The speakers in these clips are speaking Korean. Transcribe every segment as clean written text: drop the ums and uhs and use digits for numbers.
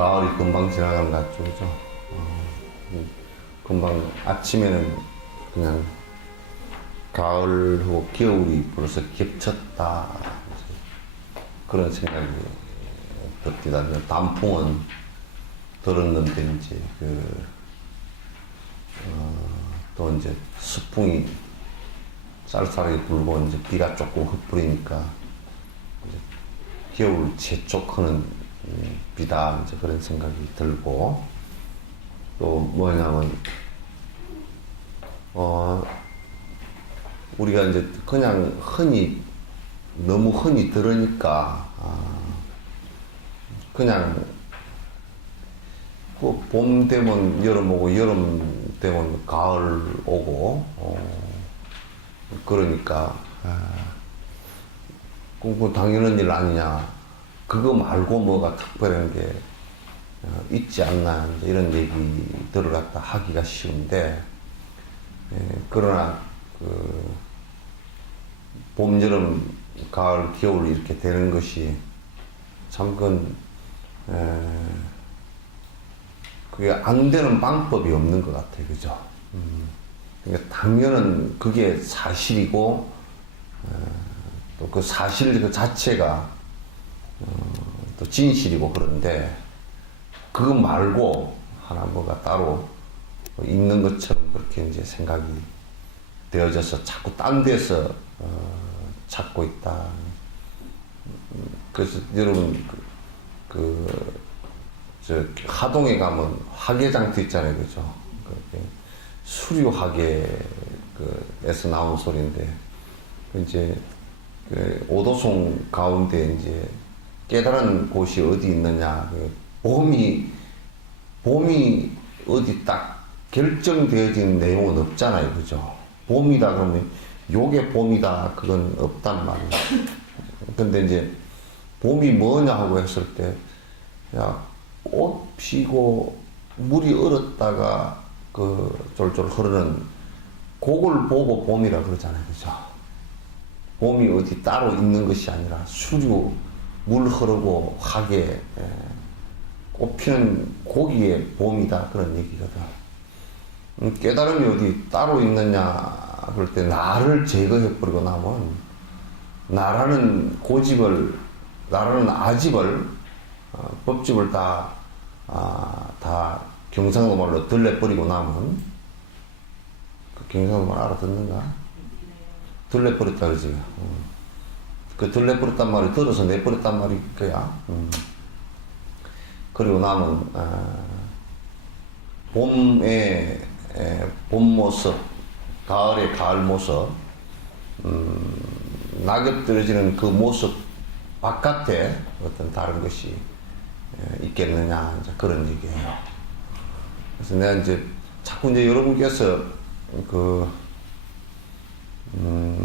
가을이 금방 지나간 것 같죠, 그죠? 금방 아침에는 그냥 가을하고 겨울이 벌써 겹쳤다, 그런 생각이 듭니다. 단풍은 들었는데 이제 또 이제 수풍이 쌀쌀하게 불고 이제 비가 조금 흩뿌리니까 이제 겨울 재촉하는 비다, 이제 그런 생각이 들고, 또 뭐냐면 우리가 이제 그냥 너무 흔히 들으니까 그냥 봄 되면 여름 오고 여름 되면 가을 오고 그러니까 그 당연한 일 아니냐, 그거 말고 뭐가 특별한 게 있지 않나, 이런 얘기들을 갖다 하기가 쉬운데, 그러나 봄, 여름, 가을, 겨울 이렇게 되는 것이 참 그게 안 되는 방법이 없는 것 같아요, 그죠? 그러니까 당연한 그게 사실이고, 또 그 사실 그 자체가 또 진실이고, 그런데 그거 말고 하나 뭐가 따로 있는 것처럼 그렇게 이제 생각이 되어져서 자꾸 딴 데서 찾고 있다. 그래서 여러분 저 하동에 가면 화개장터 있잖아요, 그죠? 수류화개에서 나온 소리인데, 이제 오도송 가운데 이제 깨달은 곳이 어디 있느냐, 봄이 어디 딱 결정되어진 내용은 없잖아요, 그죠? 봄이다 그러면 요게 봄이다, 그건 없단 말이에요. 근데 이제 봄이 뭐냐 하고 했을 때, 야, 꽃 피고 물이 얼었다가 쫄쫄 흐르는 그걸 보고 봄이라 그러잖아요, 그죠? 봄이 어디 따로 있는 것이 아니라 수류, 물 흐르고 화개, 꽃 피는 고기에 봄이다, 그런 얘기거든. 깨달음이 어디 따로 있느냐 그럴 때 나를 제거해버리고 나면 나라는 고집을, 나라는 아집을, 법집을 다 경상도 말로 들려버리고 나면, 그 경상도 말 알아듣는가? 들려버렸다 그러지. 그 들려버렸단 말이 들어서 내버렸단 말이 그야. 그리고 나면 봄의 봄 모습, 가을의 가을 모습, 낙엽 떨어지는 그 모습 바깥에 어떤 다른 것이 있겠느냐, 이제 그런 얘기예요. 그래서 내가 이제 자꾸 이제 여러분께서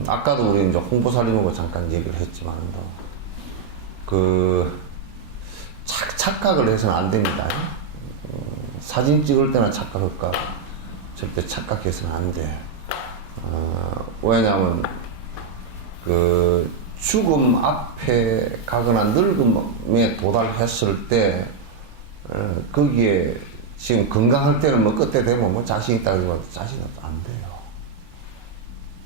아까도 우리 이제 홍보살림하고 잠깐 얘기를 했지만, 착각을 해서는 안 됩니다. 사진 찍을 때나 착각할까? 절대 착각해서는 안 돼. 왜냐하면 죽음 앞에 가거나 늙음에 도달했을 때 거기에 지금 건강할 때는 뭐 그때 되면 뭐 자신 있다 그러지만 자신은 안 돼요.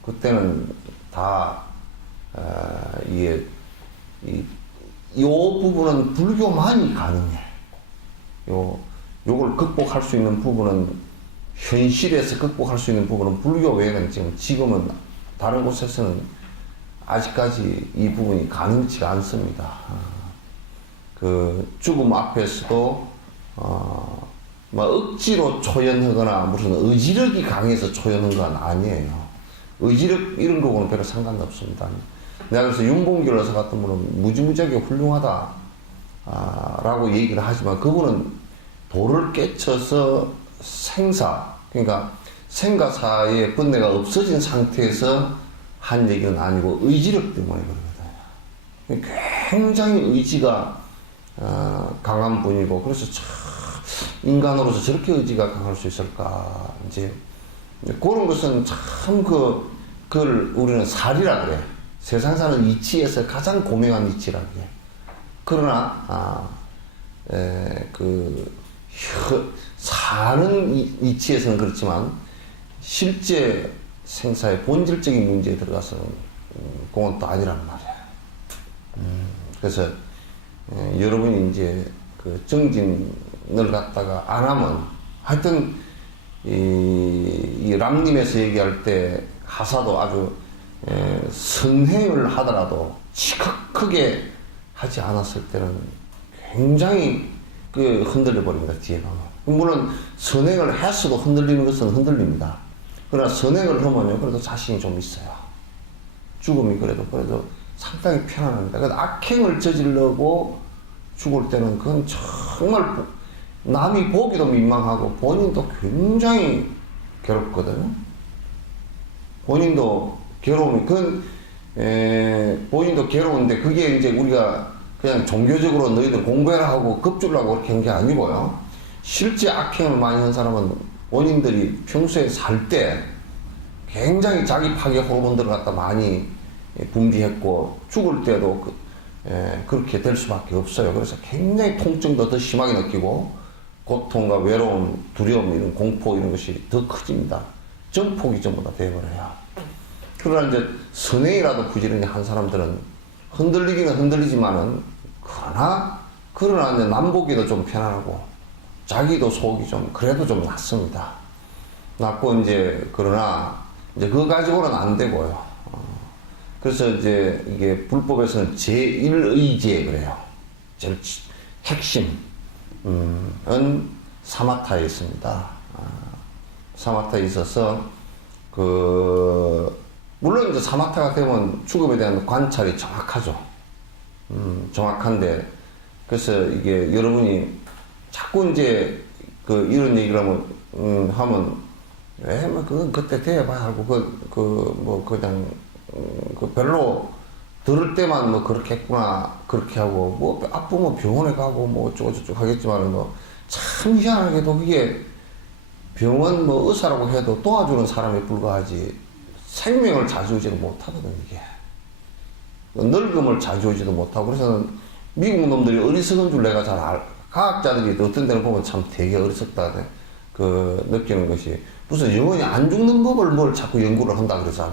그때는 다 이 부분은 불교만이 가능해. 요걸 극복할 수 있는 부분은, 현실에서 극복할 수 있는 부분은 불교 외에는 지금은 다른 곳에서는 아직까지 이 부분이 가능치가 않습니다. 죽음 앞에서도 뭐 억지로 초연하거나 무슨 의지력이 강해서 초연한 건 아니에요. 의지력 이런 거고는 별로 상관없습니다. 내가 그래서 윤봉길 의사 같은 분은 무지무지하게 훌륭하다 라고 얘기를 하지만, 그분은 도를 깨쳐서 그러니까 생과 사의 번뇌가 없어진 상태에서 한 얘기는 아니고 의지력 때문에 그러거든요. 굉장히 의지가 강한 분이고, 그래서 인간으로서 저렇게 의지가 강할 수 있을까, 이제 그런 것은 참 그걸 우리는 살이라 그래. 세상 사는 이치에서 가장 고명한 이치라 그래. 그러나 사는 이치에서는 그렇지만 실제 생사의 본질적인 문제에 들어가서는 그건 또 아니란 말이야. 그래서 여러분이 이제 그 정진을 갖다가 안 하면 하여튼 이 람님에서 얘기할 때 하사도 아주 선행을 하더라도 크게 하지 않았을 때는 굉장히 그 흔들려 버립니다. 뒤에 가면. 물론 선행을 했어도 흔들리는 것은 흔들립니다. 그러나 선행을 하면요 그래도 자신이 좀 있어요. 죽음이 그래도 상당히 편안합니다. 그래서 악행을 저지르고 죽을 때는 그건 정말 남이 보기도 민망하고 본인도 굉장히 괴롭거든요. 본인도 괴로움이 본인도 괴로운데 그게 이제 우리가 그냥 종교적으로 너희들 공부해라 하고 급주려고 그렇게 한 게 아니고요. 실제 악행을 많이 한 사람은 본인들이 평소에 살 때 굉장히 자기 파괴 호르몬들을 갖다 많이 분비했고 죽을 때도 그렇게 될 수밖에 없어요. 그래서 굉장히 통증도 더 심하게 느끼고 고통과 외로움, 두려움, 이런 공포 이런 것이 더 커집니다. 정폭이 전부 다 돼버려요. 그러나 이제 선행이라도 부지런히 한 사람들은 흔들리기는 흔들리지만은 그러나 이제 남보기도 좀 편안하고 자기도 속이 좀 그래도 좀 낫습니다. 낫고 이제 그러나 이제 그거 가지고는 안 되고요. 그래서 이제 이게 불법에서는 제1의제 그래요. 제일 핵심은 사마타에 있습니다. 사마타에 있어서 물론 이제 사마타가 되면 죽음에 대한 관찰이 정확하죠. 정확한데 그래서 이게 여러분이 자꾸 이제 이런 얘기를 하면 왜 뭐 그건 그때 돼봐야 하고 그냥 별로 들을 때만 뭐 그렇게 했구나 그렇게 하고 뭐 아프면 병원에 가고 뭐 어쩌고저쩌고 하겠지만 참 희한하게도 그게 병원 뭐 의사라고 해도 도와주는 사람에 불과하지 생명을 자주하지는 못하거든 이게. 늙음을 자주하지도 못하고 그래서 미국 놈들이 어리석은 줄 내가 과학자들이 어떤 데는 보면 참 되게 어리석다 느끼는 것이 무슨 영원히 안 죽는 법을 뭘 자꾸 연구를 한다 그래서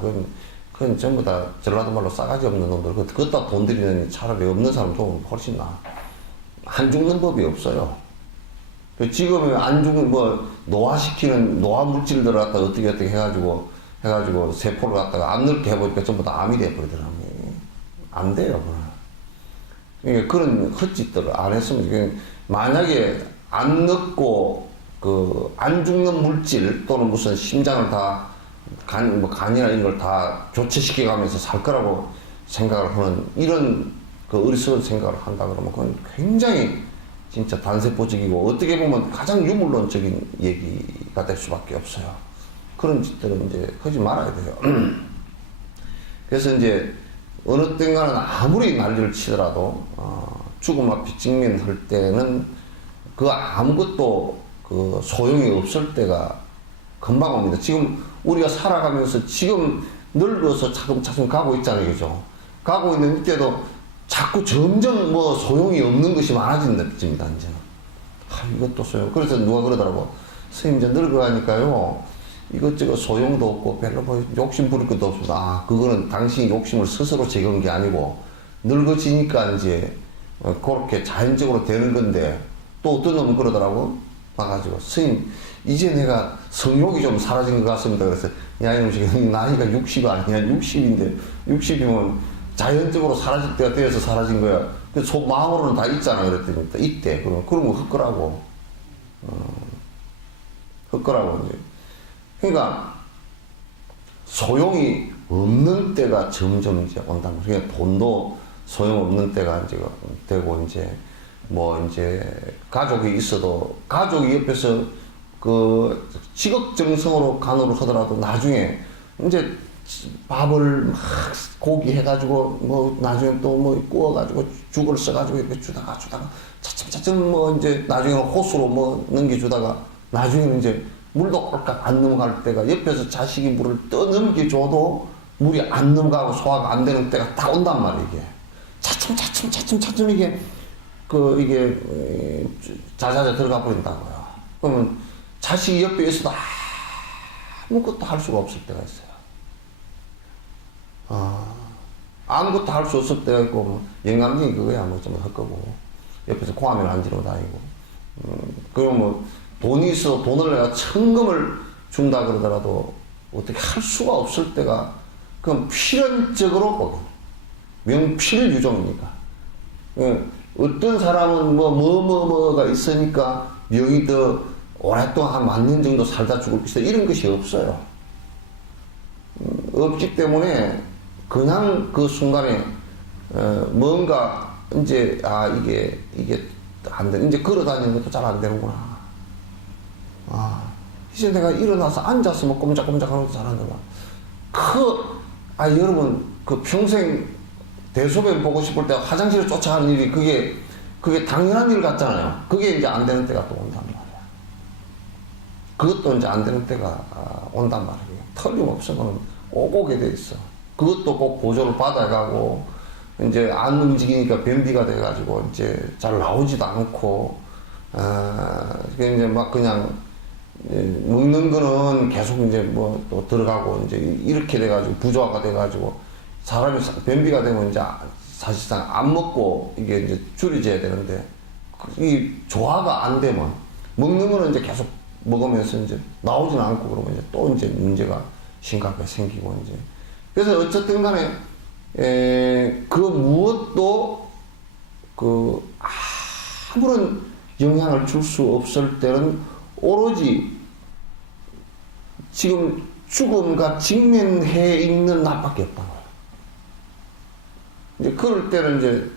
그건 전부 다 전라도 말로 싸가지 없는 놈들 그것다 돈 들이는 차라리 없는 사람 도움 훨씬 나아. 안 죽는 법이 없어요. 지금 안 죽는 노화시키는 노화 물질들을 갖다 어떻게 해가지고 세포를 갖다가 안 늙게 해보니까 전부 다 암이 돼버리더라고요. 안 돼요, 그러니까 그런 헛짓들을 안 했으면, 만약에 안 늙고, 안 죽는 물질 또는 무슨 심장을 다, 간이나 이런 걸 다 교체시켜 가면서 살 거라고 생각을 하는, 이런 어리석은 생각을 한다 그러면 그건 굉장히 진짜 단세포적이고, 어떻게 보면 가장 유물론적인 얘기가 될 수밖에 없어요. 그런 짓들은 이제 하지 말아야 돼요. 그래서 이제, 어느 땐가는 아무리 난리를 치더라도 죽음 앞에 직면할 때는 아무것도 소용이 없을 때가 금방 옵니다. 지금 우리가 살아가면서 지금 늙어서 차츰차츰 가고 있잖아요, 그죠? 가고 있는 이때도 자꾸 점점 소용이 없는 것이 많아진 느낌입니다, 이제. 이것도 소용. 그래서 누가 그러더라고. 선생님 이제 늙어가니까요. 이것저것 소용도 없고 별로 욕심 부릴 것도 없습니다. 그거는 당신이 욕심을 스스로 제거한 게 아니고 늙어지니까 이제 그렇게 자연적으로 되는 건데 또 어떤 놈은 그러더라고. 와가지고 스님 이제 내가 성욕이 좀 사라진 것 같습니다. 그래서 야 이놈 나이가 60이 아니야. 60인데 60이면 자연적으로 사라질 때가 되어서 사라진 거야. 마음으로는 다 있잖아. 그랬더니 있대. 그러면 헛거라고. 헛거라고 이제. 그러니까 소용이 없는 때가 점점 이제 온다는 거예요. 그러니까 돈도 소용없는 때가 이제 되고 이제 가족이 있어도 가족이 옆에서 지극정성으로 간호를 하더라도 나중에 이제 밥을 막 고기 해가지고 나중에 또 구워가지고 죽을 써가지고 이렇게 주다가 차츰 이제 나중에는 호수로 넘겨주다가 나중에는 이제 물도 꼴깍 안 넘어갈 때가 옆에서 자식이 물을 떠넘겨줘도 물이 안 넘어가고 소화가 안 되는 때가 딱 온단 말이에요, 이게. 차츰 이게 이게 자자자 들어가 버린다고요. 그러면 자식이 옆에 있어도 아무것도 할 수가 없을 때가 있어요. 아무것도 할 수 없을 때가 있고, 뭐 영감증이 그거야, 뭐 좀 할 거고, 옆에서 고하면 안 지르고 다니고, 그럼 뭐 돈이 있어 돈을 내가 천금을 준다 그러더라도 어떻게 할 수가 없을 때가, 그건 필연적으로 보고 명필유종이니까. 어떤 사람은 뭐가 있으니까 명이 더 오랫동안 한 10,000년 정도 살다 죽을 것이다, 이런 것이 없어요. 없기 때문에 그냥 그 순간에 뭔가 이제 이게 안 돼. 이제 걸어 다니는 것도 잘 안 되는구나. 이제 내가 일어나서 앉아서 뭐 꼼짝꼼짝 하는 것도 잘 안 되나. 여러분, 평생 대소변 보고 싶을 때 화장실을 쫓아가는 일이 그게 당연한 일 같잖아요. 그게 이제 안 되는 때가 또 온단 말이야. 그것도 이제 안 되는 때가 온단 말이에요. 틀림없으면 꼭 오게 돼 있어. 그것도 꼭 보조를 받아가고, 이제 안 움직이니까 변비가 돼가지고, 이제 잘 나오지도 않고, 이제 막 그냥, 먹는 거는 계속 이제 뭐 또 들어가고, 이제 이렇게 돼가지고, 부조화가 돼가지고, 사람이 변비가 되면 이제 사실상 안 먹고 이게 이제 줄여져야 되는데, 이 조화가 안 되면, 먹는 거는 이제 계속 먹으면서 이제 나오지는 않고, 그러면 이제 또 이제 문제가 심각하게 생기고, 이제. 그래서 어쨌든 간에, 그 무엇도 아무런 영향을 줄 수 없을 때는 오로지 지금 죽음과 직면해 있는 나밖에 없다. 이제 그럴 때는 이제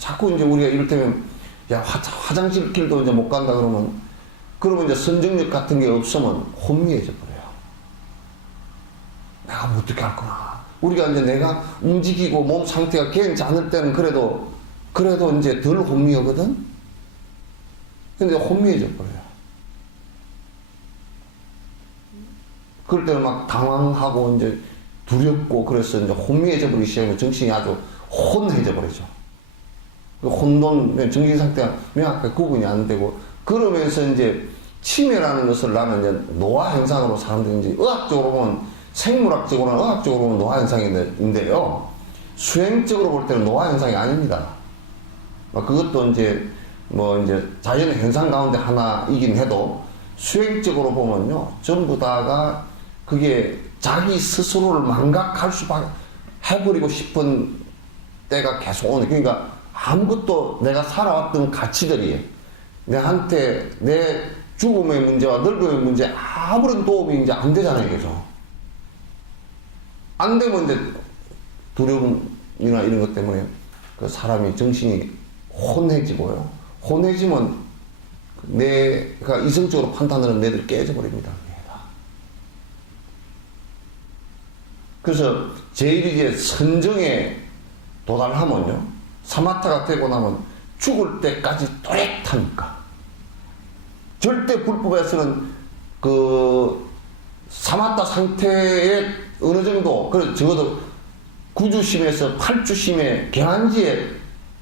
자꾸 이제 우리가 이를테면 야 화장실 길도 이제 못 간다 그러면 이제 선정력 같은 게 없으면 혼미해져 버려요. 내가 뭐 어떻게 할 거나. 우리가 이제 내가 움직이고 몸 상태가 괜찮을 때는 그래도 이제 덜 혼미하거든? 근데 혼미해져 버려요. 그럴 때는 막 당황하고 이제 두렵고 그래서 이제 혼미해져 버리기 시작하면 정신이 아주 혼해져 버리죠. 혼돈, 정신 상태가 명확하게 구분이 안 되고, 그러면서 이제 치매라는 것을 나는 이제 노화 현상으로 사람들이 이제 의학적으로 보면, 생물학적으로나 의학적으로 보면 노화 현상인데요. 수행적으로 볼 때는 노화 현상이 아닙니다. 그것도 이제 자연의 현상 가운데 하나이긴 해도, 수행적으로 보면요, 전부 다가 그게 자기 스스로를 망각할 수밖에 해버리고 싶은 때가 계속 오는. 그러니까 아무것도 내가 살아왔던 가치들이 내한테 내 죽음의 문제와 늙음의 문제 아무런 도움이 이제 안 되잖아요, 계속. 안 되면 이제 두려움이나 이런 것 때문에 그 사람이 정신이 혼해지고요. 혼해지면 내가 이성적으로 판단하는 내들 깨져버립니다. 그래서 제일 이제 선정에 도달하면요, 사마타가 되고 나면 죽을 때까지 또렷하니까. 절대 불법에서는 사마타 상태에 어느 정도, 그래 적어도 9주심에서 8주심의 개한지에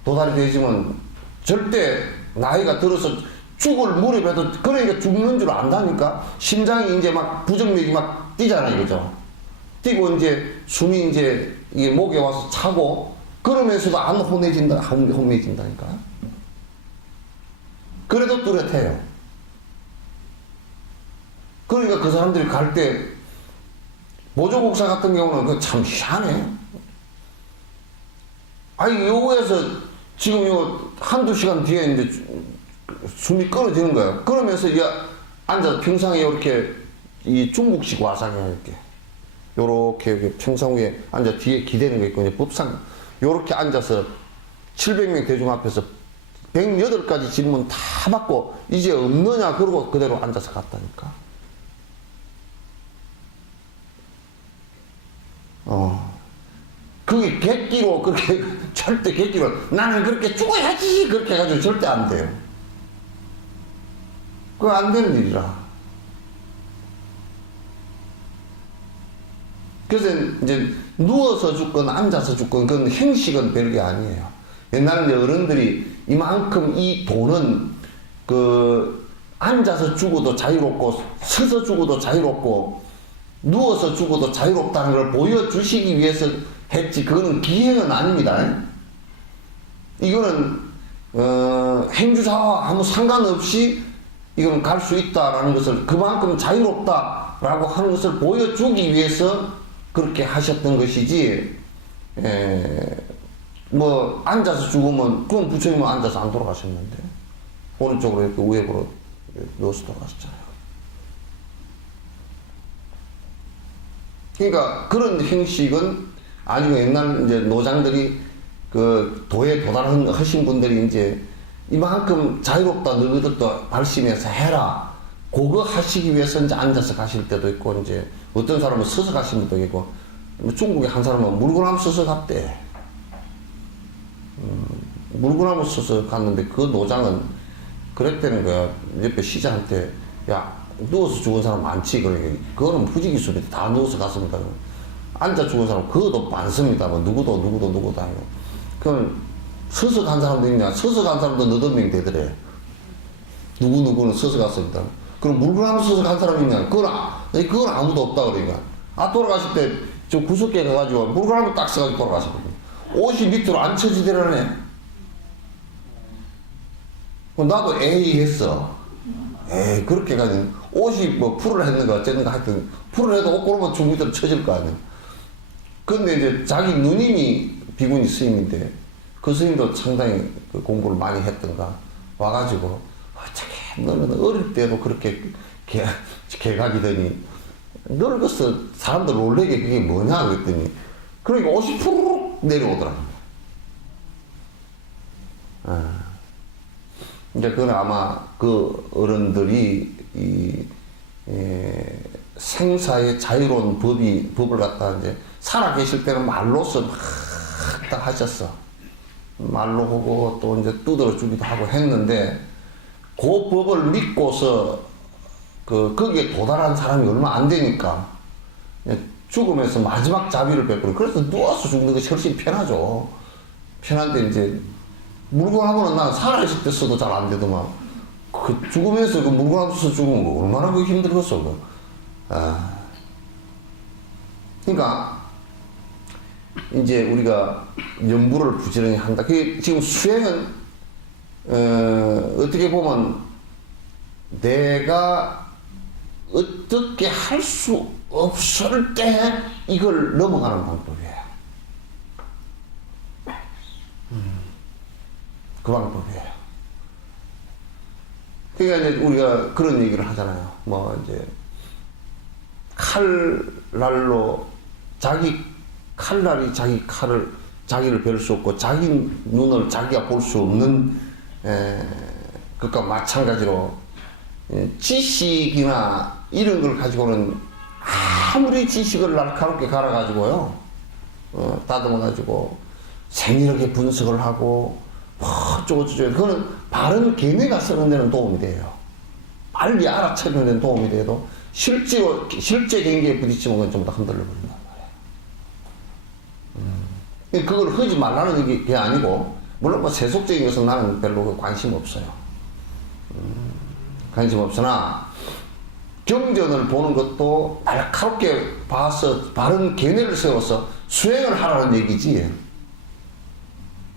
도달이 되지만 절대 나이가 들어서 죽을 무렵에도, 그러니까 죽는 줄 안다니까. 심장이 이제 막 부정맥이 막 뛰잖아요, 그죠? 뛰고 이제 숨이 이제 이게 목에 와서 차고, 그러면서도 안 혼미해진다니까. 그래도 뚜렷해요. 그러니까 그 사람들이 갈 때, 보조국사 같은 경우는 그 참 희한해. 요거에서 지금 한두 시간 뒤에 이제 숨이 끊어지는 거예요. 그러면서 앉아서 평상에 이렇게 이 중국식 와상이야, 이렇게 평상 위에 앉아 뒤에 기대는 거 있고, 이제 법상 요렇게 앉아서 700명 대중 앞에서 108가지 질문 다 받고 이제 없느냐 그러고 그대로 앉아서 갔다니까. 그게 객기로 그렇게 절대 객기로 나는 그렇게 죽어야지 그렇게 해가지고 절대 안 돼요. 그거 안 되는 일이라. 그래서 이제 누워서 죽건 앉아서 죽건 그건 행식은 별게 아니에요. 옛날에 어른들이 이만큼 이 돈은 그 앉아서 죽어도 자유롭고 서서 죽어도 자유롭고 누워서 죽어도 자유롭다는 걸 보여주시기 위해서 했지. 그거는 기행은 아닙니다. 이거는 행주자와 아무 상관없이 이건 갈 수 있다라는 것을, 그만큼 자유롭다라고 하는 것을 보여주기 위해서 그렇게 하셨던 것이지, 뭐 앉아서 죽으면 그건 부처님은 앉아서 안 돌아가셨는데 오른쪽으로 이렇게 우회부로 누워서 돌아가셨잖아요. 그러니까 그런 형식은 아니고, 옛날 이제 노장들이 그 도에 도달하신 분들이 이제 이만큼 자유롭다 너희들도 발심해서 해라, 그거 하시기 위해서 이제 앉아서 가실 때도 있고, 이제 어떤 사람은 서서 가신 분도 있고, 중국에 한 사람은 물구나무 서서 갔대. 물구나무 서서 갔는데 그 노장은 그랬다는 거야. 옆에 시장한테, 야, 누워서 죽은 사람 많지. 그러니까 그거는 부지기수입니다. 다 누워서 갔습니다. 앉아 죽은 사람 그것도 많습니다. 뭐 누구도 하고. 그럼 서서 간 사람도 있냐? 서서 간 사람도 너댓 명 되더래. 누구는 서서 갔습니다. 그럼 물구나무 서서 간 사람이 있냐? 그건 아무도 없다. 그러니까. 돌아가실 때 저 구석에 가가지고 물구나무 딱 써가지고 돌아가셨거든요. 옷이 밑으로 안 쳐지더라네. 나도 에이 했어. 에이, 그렇게 가지고 옷이 뭐 풀을 했는가 어쨌는가 하여튼 풀을 해도 옷 고르면 중 밑으로 쳐질 거 아니야. 근데 이제 자기 누님이 비구니 스님인데 그 스님도 상당히 그 공부를 많이 했던가 와가지고, 어차피 너는 어릴 때도 그렇게 개각이더니 늙었어 사람들 놀래게 그게 뭐냐 그랬더니, 그러니까 옷이 푸르륵 내려오더라고. 이제 그건 아마 그 어른들이 생사의 자유로운 법을 갖다 이제 살아 계실 때는 말로서 막 다 하셨어. 말로 하고 또 이제 두드러 주기도 하고 했는데, 그 법을 믿고서 거기에 도달한 사람이 얼마 안 되니까 죽으면서 마지막 자비를 베풀어. 그래서 누워서 죽는 것이 훨씬 편하죠. 편한데 이제 물구나무는 난 살아있을 때 써도 잘 안 되더만, 그 죽으면서 그 물구나무 써 죽으면 거 얼마나 그 힘들겠어. 그러니까 이제 우리가 연부를 부지런히 한다. 그게 지금 수행은 어떻게 보면 내가 어떻게 할 수 없을 때 이걸 넘어가는 방법이에요. 그 방법이에요. 그러니까 이제 우리가 그런 얘기를 하잖아요. 뭐 이제 칼날로 칼날이 자기를 뵐 수 없고 자기 눈을 자기가 볼 수 없는 그것과 마찬가지로 지식이나 이런 걸 가지고는 아무리 지식을 날카롭게 갈아가지고요, 다듬어가지고 세밀하게 분석을 하고 어쩌고저쩌고, 그거는 바른 견해가 쓰는 데는 도움이 돼요. 빨리 알아채는 데는 도움이 돼도 실제 경계에 부딪히면 그건 전부 다 흔들려 버린단 말이에요. 그걸 하지 말라는 게 아니고, 물론 뭐 세속적인 것은 나는 별로 관심 없어요. 관심 없으나 경전을 보는 것도 날카롭게 봐서 바른 견해를 세워서 수행을 하라는 얘기지.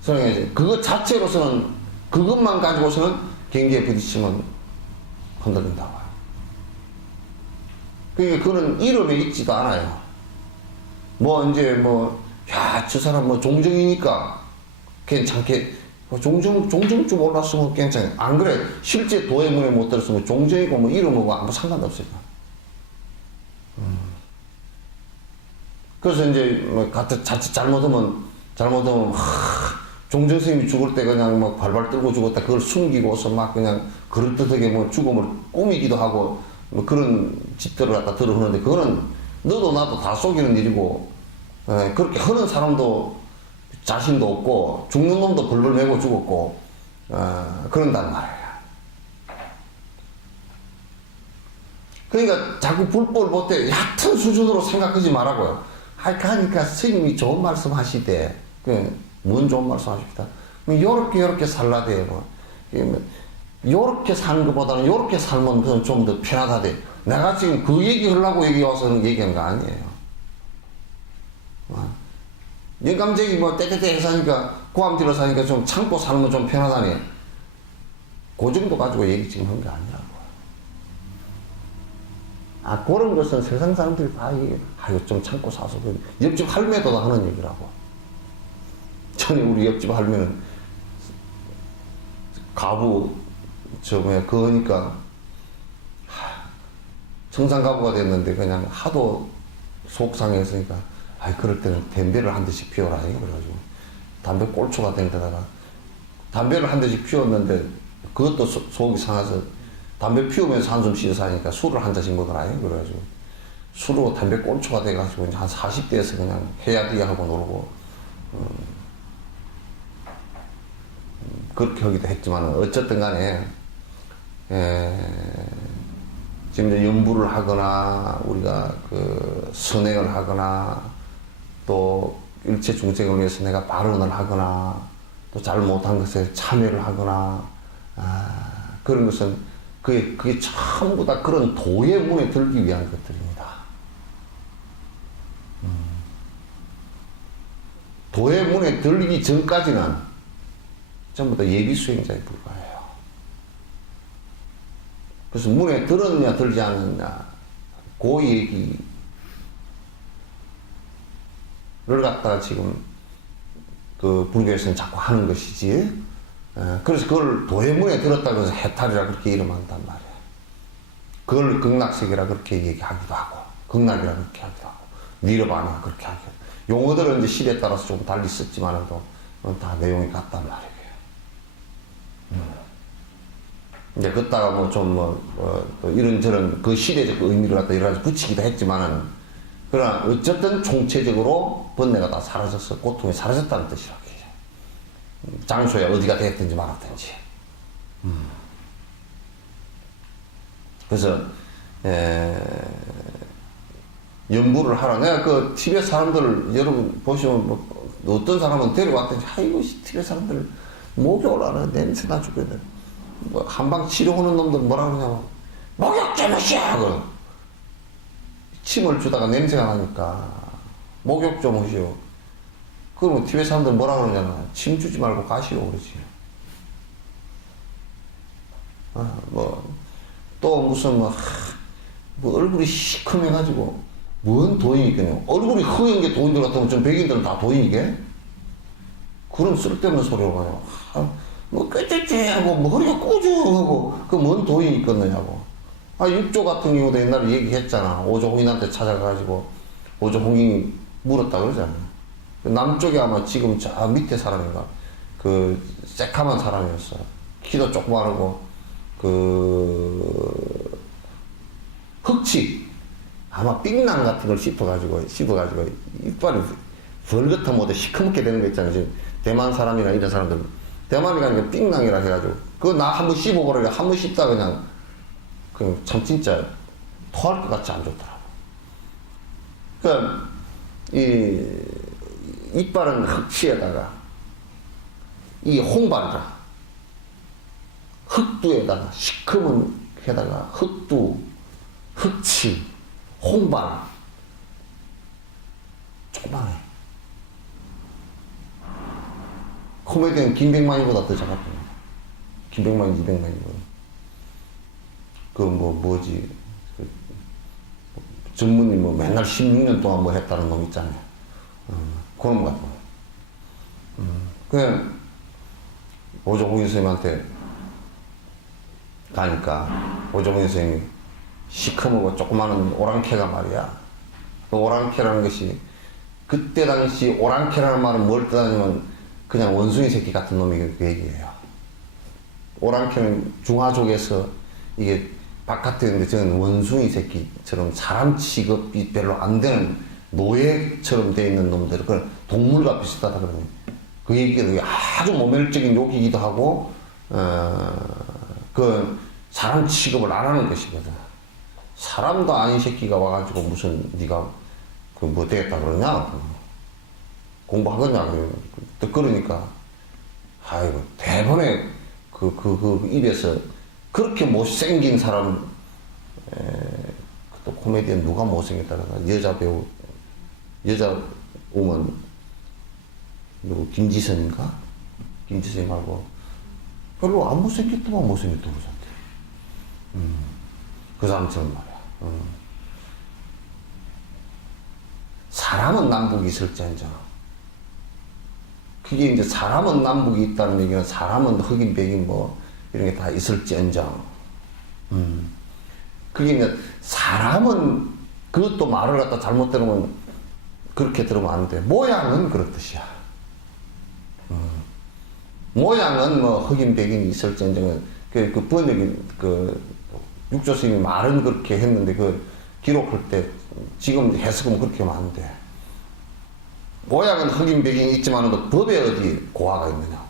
수행해야지. 그것 자체로서는, 그것만 가지고서는 경계에 부딪히면 흔들린다. 그러니까 그거는 이름에 있지도 않아요. 뭐 이제 저 사람 종정이니까 괜찮게, 종정쯤 올랐으면 괜찮아요. 안 그래. 실제 도의 문에 못 들었으면 종정이고 이름하고 아무 상관없어요. 그래서 이제 자칫 잘못하면 종정 스님이 죽을 때 그냥 발발 떨고 죽었다. 그걸 숨기고서 그냥 그럴듯하게 죽음을 꾸미기도 하고 그런 짓들을 갖다 들어오는데, 그거는 너도 나도 다 속이는 일이고, 그렇게 하는 사람도 자신도 없고 죽는 놈도 벌벌 매고 죽었고 그런단 말이야. 그러니까 자꾸 불법을 볼 때 얕은 수준으로 생각하지 말라고요. 가니까 스님이 좋은 말씀 하시대. 뭔 좋은 말씀 하십니다. 요렇게 살라 돼요. 요렇게 사는 것보다는 요렇게 살면 좀 더 편하다 돼. 내가 지금 그 얘기 하려고 여기 와서 얘기한 거 아니에요. 영감쟁이 뭐 떼떼떼 사니까 고함질러 사니까 좀 참고 사는 건 좀 편하다니. 그 정도 가지고 얘기 지금 한 게 아니라고. 그런 것은 세상 사람들이 다 이게 좀 참고 사서 옆집 할매도 다 하는 얘기라고. 전에 우리 옆집 할매는 가부 그거니까 청산가부가 됐는데 그냥 하도 속상했으니까 그럴 때는 담배를 한 대씩 피워라 그래가지고 담배 꼴초가 된 데다가 담배를 한 대씩 피웠는데 그것도 속이 상해서 담배 피우면서 한숨 쉬어서 하니까 술을 한 잔씩 먹으라 그래가지고 술로 담배 꼴초가 돼가지고 이제 한 40대에서 그냥 해야지 하고 놀고 그렇게 하기도 했지만 어쨌든 간에 지금 이제 연부를 하거나 우리가 그 선행을 하거나 또 일체 중생을 위해서 내가 발언을 하거나 또 잘못한 것에 참여를 하거나 그런 것은 그게 전부 다 그런 도의 문에 들기 위한 것들입니다. 도의 문에 들기 전까지는 전부 다 예비 수행자에 불과해요. 그래서 문에 들었냐 들지 않느냐 그 얘기를 갖다가 지금 그 불교에서는 자꾸 하는 것이지. 그래서 그걸 도의 문에 들었다고 해서 해탈이라 그렇게 이름한단 말이에요. 그걸 극락세계라 그렇게 얘기하기도 하고 극락이라 그렇게 하기도 하고 니르바나 그렇게 하기도 하고 용어들은 이제 시대에 따라서 좀 달리 썼지만도 다 내용이 같단 말이에요. 이제 그따가 이런저런 그 시대적 의미를 갖다 여러 가지 붙이기도 했지만은 그러나 어쨌든 총체적으로 번뇌가 다 사라졌어. 고통이 사라졌다는 뜻이라고 해요. 장소에 어디가 됐든지 말았든지. 그래서 연부를 하라. 내가 그 티베트 사람들 여러분 보시면 어떤 사람은 데려왔더니 아이고 티베트 사람들 목이 올라라 냄새나 죽겠네. 한방 치료하는 놈들 뭐라 그러냐면 목욕 좀 하시오. 침을 주다가 냄새가 나니까 목욕 좀 하시오. 그러면 티베트 사람들 뭐라 그러냐면 침 주지 말고 가시오 그러지. 또 무슨 얼굴이 시커매가지고 뭔 도인이 있겠냐. 얼굴이 허연 게 도인들 같으면 좀 백인들은 다 도인이게? 그럼 쓸데없는 소리를 해요. 꾀꾀꾀 하고 머리가 꾸죽하고 그 뭔 도인이 있겠느냐고. 육조 같은 경우도 옛날에 얘기했잖아. 오조홍인한테 찾아가가지고 오조홍인이 물었다 그러잖아. 남쪽에 아마 지금 저 밑에 사람인가 그 새카만 사람이었어. 키도 조그마하고 그 흑치 아마 삥난 같은 걸 씹어가지고 이빨이 벌겋다 못해 시커멓게 되는 거 있잖아요. 지금 대만 사람이나 이런 사람들 대만이 가니까 삥낭이라 해가지고 그거 나 한번 씹어보라. 한번 씹다 그냥 참 진짜 토할 것 같이 안 좋더라고. 그러니까 이 이빨은 흑치에다가 이 홍발이라 흑두에다가 시커먼 게다가 흑두, 흑치, 홍발 조그만해. 코미디언 김백만이보다 더 작았거든. 김백만이 200만이거든. 뭐지 전문이 맨날 16년 동안 했다는 놈 있잖아요. 그런 것 같아. 그냥 오조홍인 선생님한테 가니까 오조홍인 선생님이 시커멓고 조그마한 오랑캐가 말이야. 그 오랑캐라는 것이 그때 당시 오랑캐라는 말은 뭘 뜻하냐면 그냥 원숭이 새끼 같은 놈이 그 얘기예요. 오랑캐는 중화족에서 이게 바깥에 있는데 저는 원숭이 새끼처럼 사람 취급이 별로 안 되는 노예처럼 되어 있는 놈들, 그걸 동물과 비슷하다 그러네. 그 얘기는 아주 모멸적인 욕이기도 하고, 그 사람 취급을 안 하는 것이거든. 사람도 아닌 새끼가 와가지고 무슨 네가 그 뭐 되겠다 그러냐? 공부하겠냐? 그러니까 아이고, 대본에 그 입에서 그렇게 못생긴 사람, 또 코미디언 누가 못생겼다 그러나, 여자 배우, 여자 오면, 누구, 김지선인가? 김지선이 말고, 별로 안 못생겼더만 못생겼다고 그러던데. 그 사람처럼 말이야. 사람은 남북이 있을지언정. 그게 이제 사람은 남북이 있다는 얘기는 사람은 흑인, 백인 뭐, 이런 게 다 있을지언정. 그게 이제 사람은 그것도 말을 갖다 잘못 들으면 그렇게 들으면 안 돼. 모양은 그렇듯이야. 모양은 뭐 흑인, 백인이 있을지언정은 그 번역이 육조 스님이 말은 그렇게 했는데 그 기록할 때 지금 해석은 그렇게 하면 안 돼. 모양은 흑인, 백인이 있지만 그 법에 어디 고하가 있느냐고.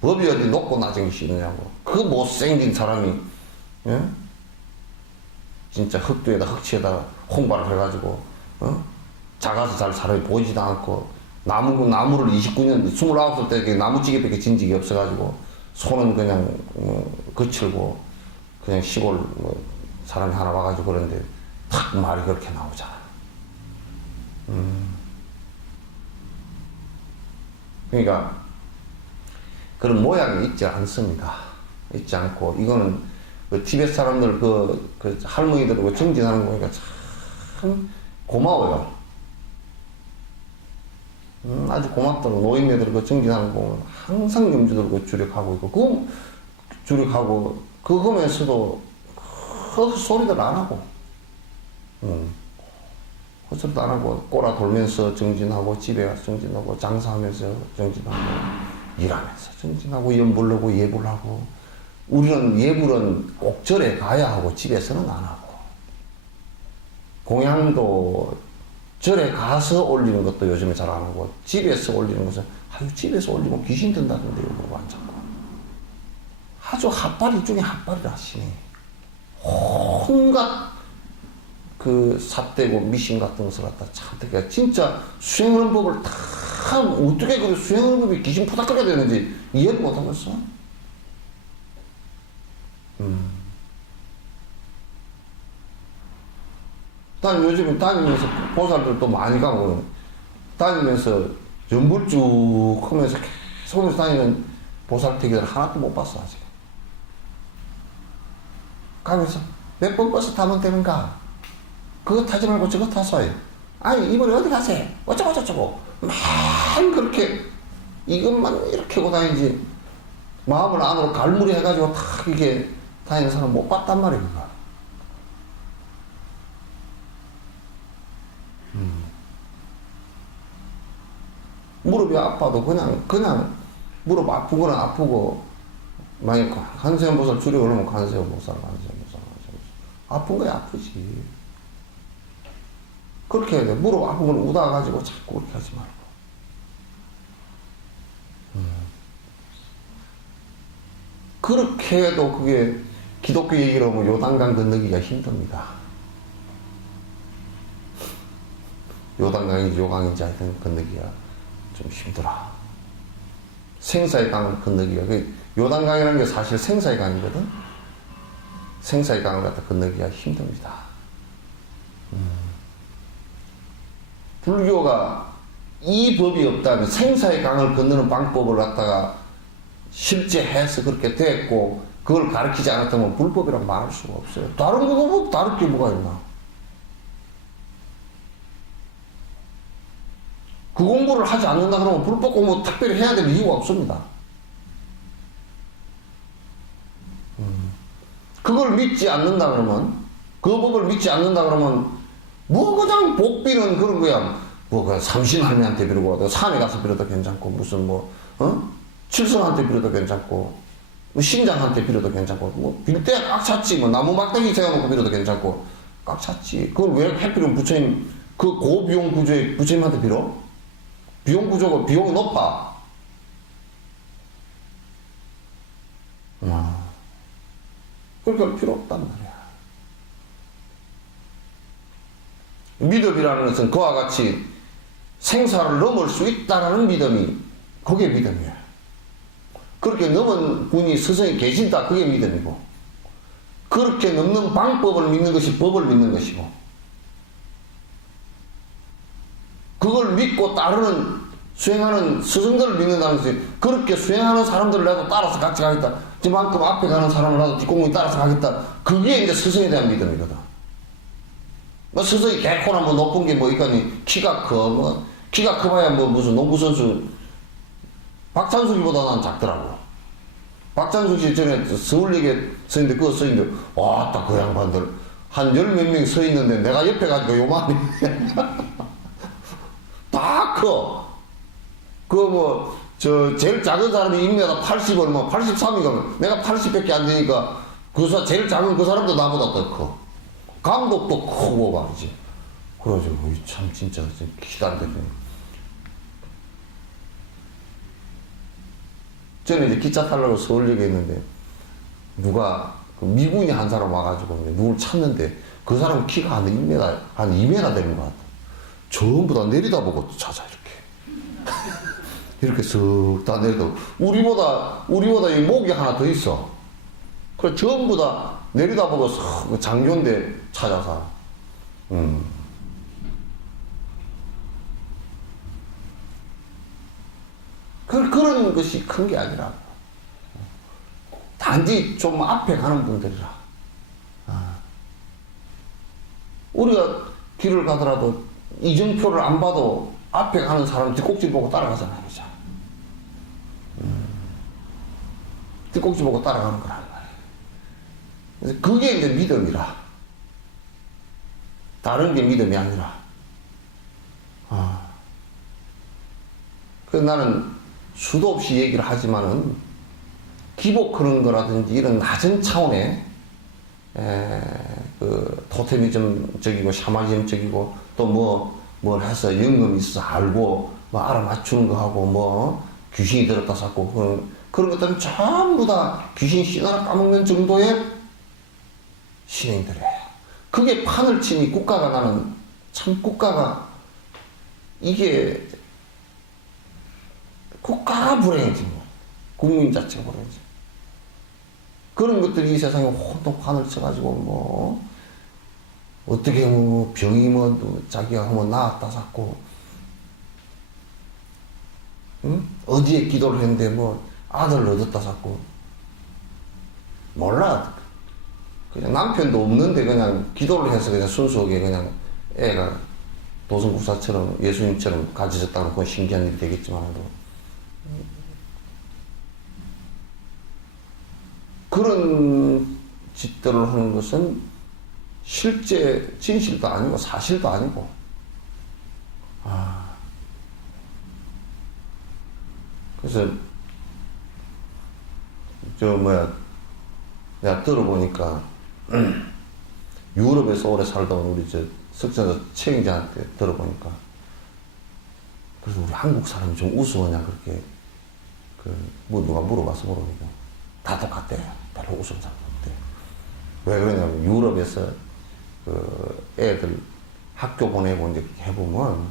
법이 어디 높고 낮은 것이 있느냐고. 그 못생긴 사람이, 예? 진짜 흑두에다 흑치에다 홍발을 해가지고, 작아서 잘 사람이 보이지도 않고, 나무를 29년, 29살 때 나무찌개밖에 진 적이 없어가지고, 손은 그냥, 거칠고, 그냥 시골, 사람이 하나 와가지고 그런데, 탁 말이 그렇게 나오잖아. 그러니까, 그런 모양이 있지 않습니다. 있지 않고, 이거는, 티베트 사람들, 할머니들, 정진하는 거 보니까 참 고마워요. 아주 고맙다고. 노인네들 정진하는 거 보면 항상 염주 들고 주력하고 있고, 주력하고, 그거면서도 헛소리들 안 하고, 헛소리도 안 하고, 꼬라 돌면서 정진하고, 집에 가서 정진하고, 장사하면서 정진하고, 일하면서 정진하고, 연불하고, 예불하고, 우리는 예불은 꼭 절에 가야 하고, 집에서는 안 하고, 공양도 절에 가서 올리는 것도 요즘에 잘 안 하고, 집에서 올리는 것은, 집에서 올리면 귀신 든다던데, 요거 안 잡고. 아주 핫바리 중에 핫바리를 하시네. 온갖 삿대고 미신 같은 것을 갖다 참, 진짜 수행하는 법을 다, 어떻게 그 수행하는 법이 귀신 푸닥거려야 되는지 이해를 못 하겠어. 요즘에 다니면서 보살들도 많이 가고, 다니면서 연불 쭉 하면서 계속 다니는 보살택이들 하나도 못 봤어, 아직. 가면서 몇 번 버스 타면 되는가? 그거 타지 말고 저거 타서요. 아니, 이번에 어디 가세요? 어쩌고. 맨 그렇게 이것만 이렇게 하고 다니지. 마음을 안으로 갈무리 해가지고 탁 이게 다니는 사람 못 봤단 말이야, 그거. 무릎이 아파도 그냥 무릎 아픈 거는 아프고, 만약 간세음보살 줄여 그러면 간세음보살. 아픈 거야 아프지. 그렇게 해야 돼. 무릎 아픈 걸 우다가지고 자꾸 그렇게 하지 말고. 그렇게 해도 그게 기독교 얘기로 하면 요단강 건너기가 힘듭니다. 요단강인지 요강인지 하여튼 건너기가 좀 힘들어. 생사의 강을 건너기가, 요단강이라는 게 사실 생사의 강이거든. 생사의 강을 갖다 건너기가 힘듭니다. 불교가 이 법이 없다면 생사의 강을 건너는 방법을 갖다가 실제 해서 그렇게 됐고, 그걸 가르치지 않았다면 불법이라고 말할 수가 없어요. 다른 거가 뭐, 다를 게 뭐가 있나? 그 공부를 하지 않는다 그러면 불법 공부 특별히 해야 될 이유가 없습니다. 그걸 믿지 않는다 그러면, 그 법을 믿지 않는다 그러면, 뭐 그냥 복비는 그런 거야. 뭐 그냥 삼신할매한테 빌고, 산에 가서 빌어도 괜찮고, 무슨 칠성한테 빌어도 괜찮고, 신장한테 빌어도 괜찮고, 뭐 빌 때 꽉 찼지. 뭐 나무 막대기 세워놓고 빌어도 괜찮고, 꽉 찼지. 그걸 왜 해필이면 부처님, 그 고비용 구조에 부처님한테 빌어? 비용 구조가 비용이 높아. 그러니까 필요 없단 말이야. 믿음이라는 것은 그와 같이 생사를 넘을 수 있다라는 믿음이 그게 믿음이에요. 그렇게 넘은 분이 스승이 계신다. 그게 믿음이고, 그렇게 넘는 방법을 믿는 것이 법을 믿는 것이고, 그걸 믿고 따르는 수행하는 스승들을 믿는다는 것이, 그렇게 수행하는 사람들을 나도 따라서 같이 가겠다. 저만큼 앞에 가는 사람을 나도 뒷공문에 따라서 가겠다. 그게 이제 스승에 대한 믿음이거든. 뭐 스승이 개코나 뭐 높은 게 뭐 있거니, 키가 커, 뭐 키가 커봐야 뭐 무슨 농구선수 박찬숙이보다 난 작더라고. 박찬숙 씨 전에 서울역에 서 있는데, 그거 서 있는데, 와, 딱 그 양반들 한 열 몇 명 서 있는데 내가 옆에 가지고 요만해. 다 커. 제일 작은 사람이 1m 80을 뭐 83이가 내가 80밖에 안 되니까 제일 작은 그 사람도 나보다 더 커. 감독도 크고 말이지. 그러죠. 참, 진짜, 기다리더니. 저는 이제 기차 타려고 서울역에 있는데, 누가, 미군이 한 사람 와가지고, 누굴 찾는데, 그 사람 키가 한 2m 되는 것 같아. 전부 다 내려다보고 찾아, 이렇게. 이렇게 쓱 다 내려다보고. 우리보다 이 목이 하나 더 있어. 그래, 전부 다 내려다보고 쓱 장교인데 찾아서. 그런 것이 큰 게 아니라, 단지 좀 앞에 가는 분들이라. 우리가 길을 가더라도 이정표를 안 봐도 앞에 가는 사람 뒷꼭지 보고 따라가잖아요. 그죠? 뒷꼭지 보고 따라가는 거란 말이에요. 그래서 그게 이제 믿음이라. 다른 게 믿음이 아니라. 그래서 나는 수도 없이 얘기를 하지만은, 기복하는 거라든지 이런 낮은 차원의 토테미즘적이고 샤머니즘적이고 또 뭘 해서 영감이 있어서 알고 뭐 알아맞추는 거 하고 뭐 귀신이 들었다 쌓고 그런 것들은 전부 다 귀신 씨나 까먹는 정도의 신행들이에요. 그게 판을 치니 국가가, 나는 참 국가가 불행해진 거야. 국민 자체가 불행해진 거야. 그런 것들이 이 세상에 혼돈 판을 쳐가지고 뭐 어떻게 뭐 병이 뭐 자기가 뭐 나았다 잡고, 응? 어디에 기도를 했는데 뭐 아들을 얻었다 잡고, 몰라. 그냥 남편도 없는데 그냥 기도를 해서 그냥 순수하게 그냥 애가 도성국사처럼 예수님처럼 가져졌다는 건 신기한 일이 되겠지만도, 그런 짓들을 하는 것은 실제 진실도 아니고 사실도 아니고, 그래서 내가 들어보니까 유럽에서 오래 살다 온 우리 석전자 책임자한테 들어보니까, 그래서 우리 한국 사람이 좀 우스워냐 그렇게 누가 물어봐서 모르니까 다 똑같대요. 별로 우스운 사람 없대. 왜 그러냐면 유럽에서 애들 학교 보내고 이제 해보면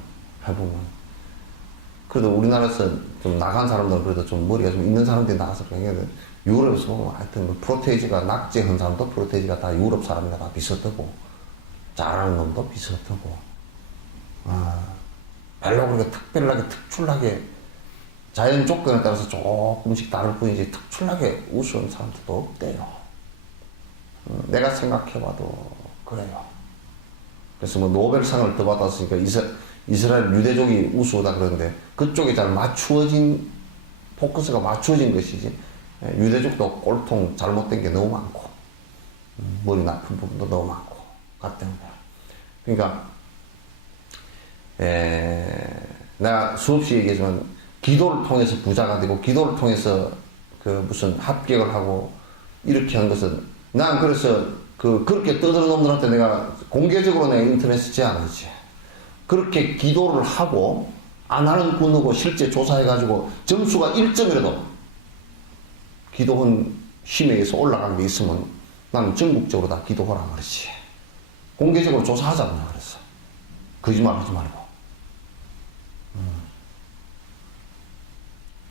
그래도 우리나라에서 좀 나간 사람들은 그래도 좀 머리가 좀 있는 사람들이 나가서 그냥, 유럽에서 보면 하여튼 뭐 프로테이지가 낙제한 사람도 프로테이지가 다 유럽 사람이랑 다 비슷하고, 잘하는 놈도 비슷하고, 별로 그렇게 특별하게 특출나게 자연 조건에 따라서 조금씩 다를 뿐이지 특출나게 우스운 사람들도 없대요. 내가 생각해봐도 그래요. 그래서 뭐 노벨상을 더 받았으니까 이스라엘 유대족이 우스우다 그러는데, 그쪽에 잘 포커스가 맞추어진 것이지, 유대족도 꼴통 잘못된 게 너무 많고, 머리 나쁜 부분도 너무 많고, 같은 거야. 그러니까, 내가 수없이 얘기했지만, 기도를 통해서 부자가 되고, 기도를 통해서 무슨 합격을 하고, 이렇게 한 것은, 난 그래서 그렇게 떠드는 놈들한테 내가 공개적으로 내가 인터넷에 제안하지. 그렇게 기도를 하고 안 하는 군하고 실제 조사해가지고 점수가 1점이라도 기도원 힘에 의해서 올라간 게 있으면 나는 전국적으로 다 기도하라 그러지. 공개적으로 조사하자고 그랬어. 거짓말 하지 말고.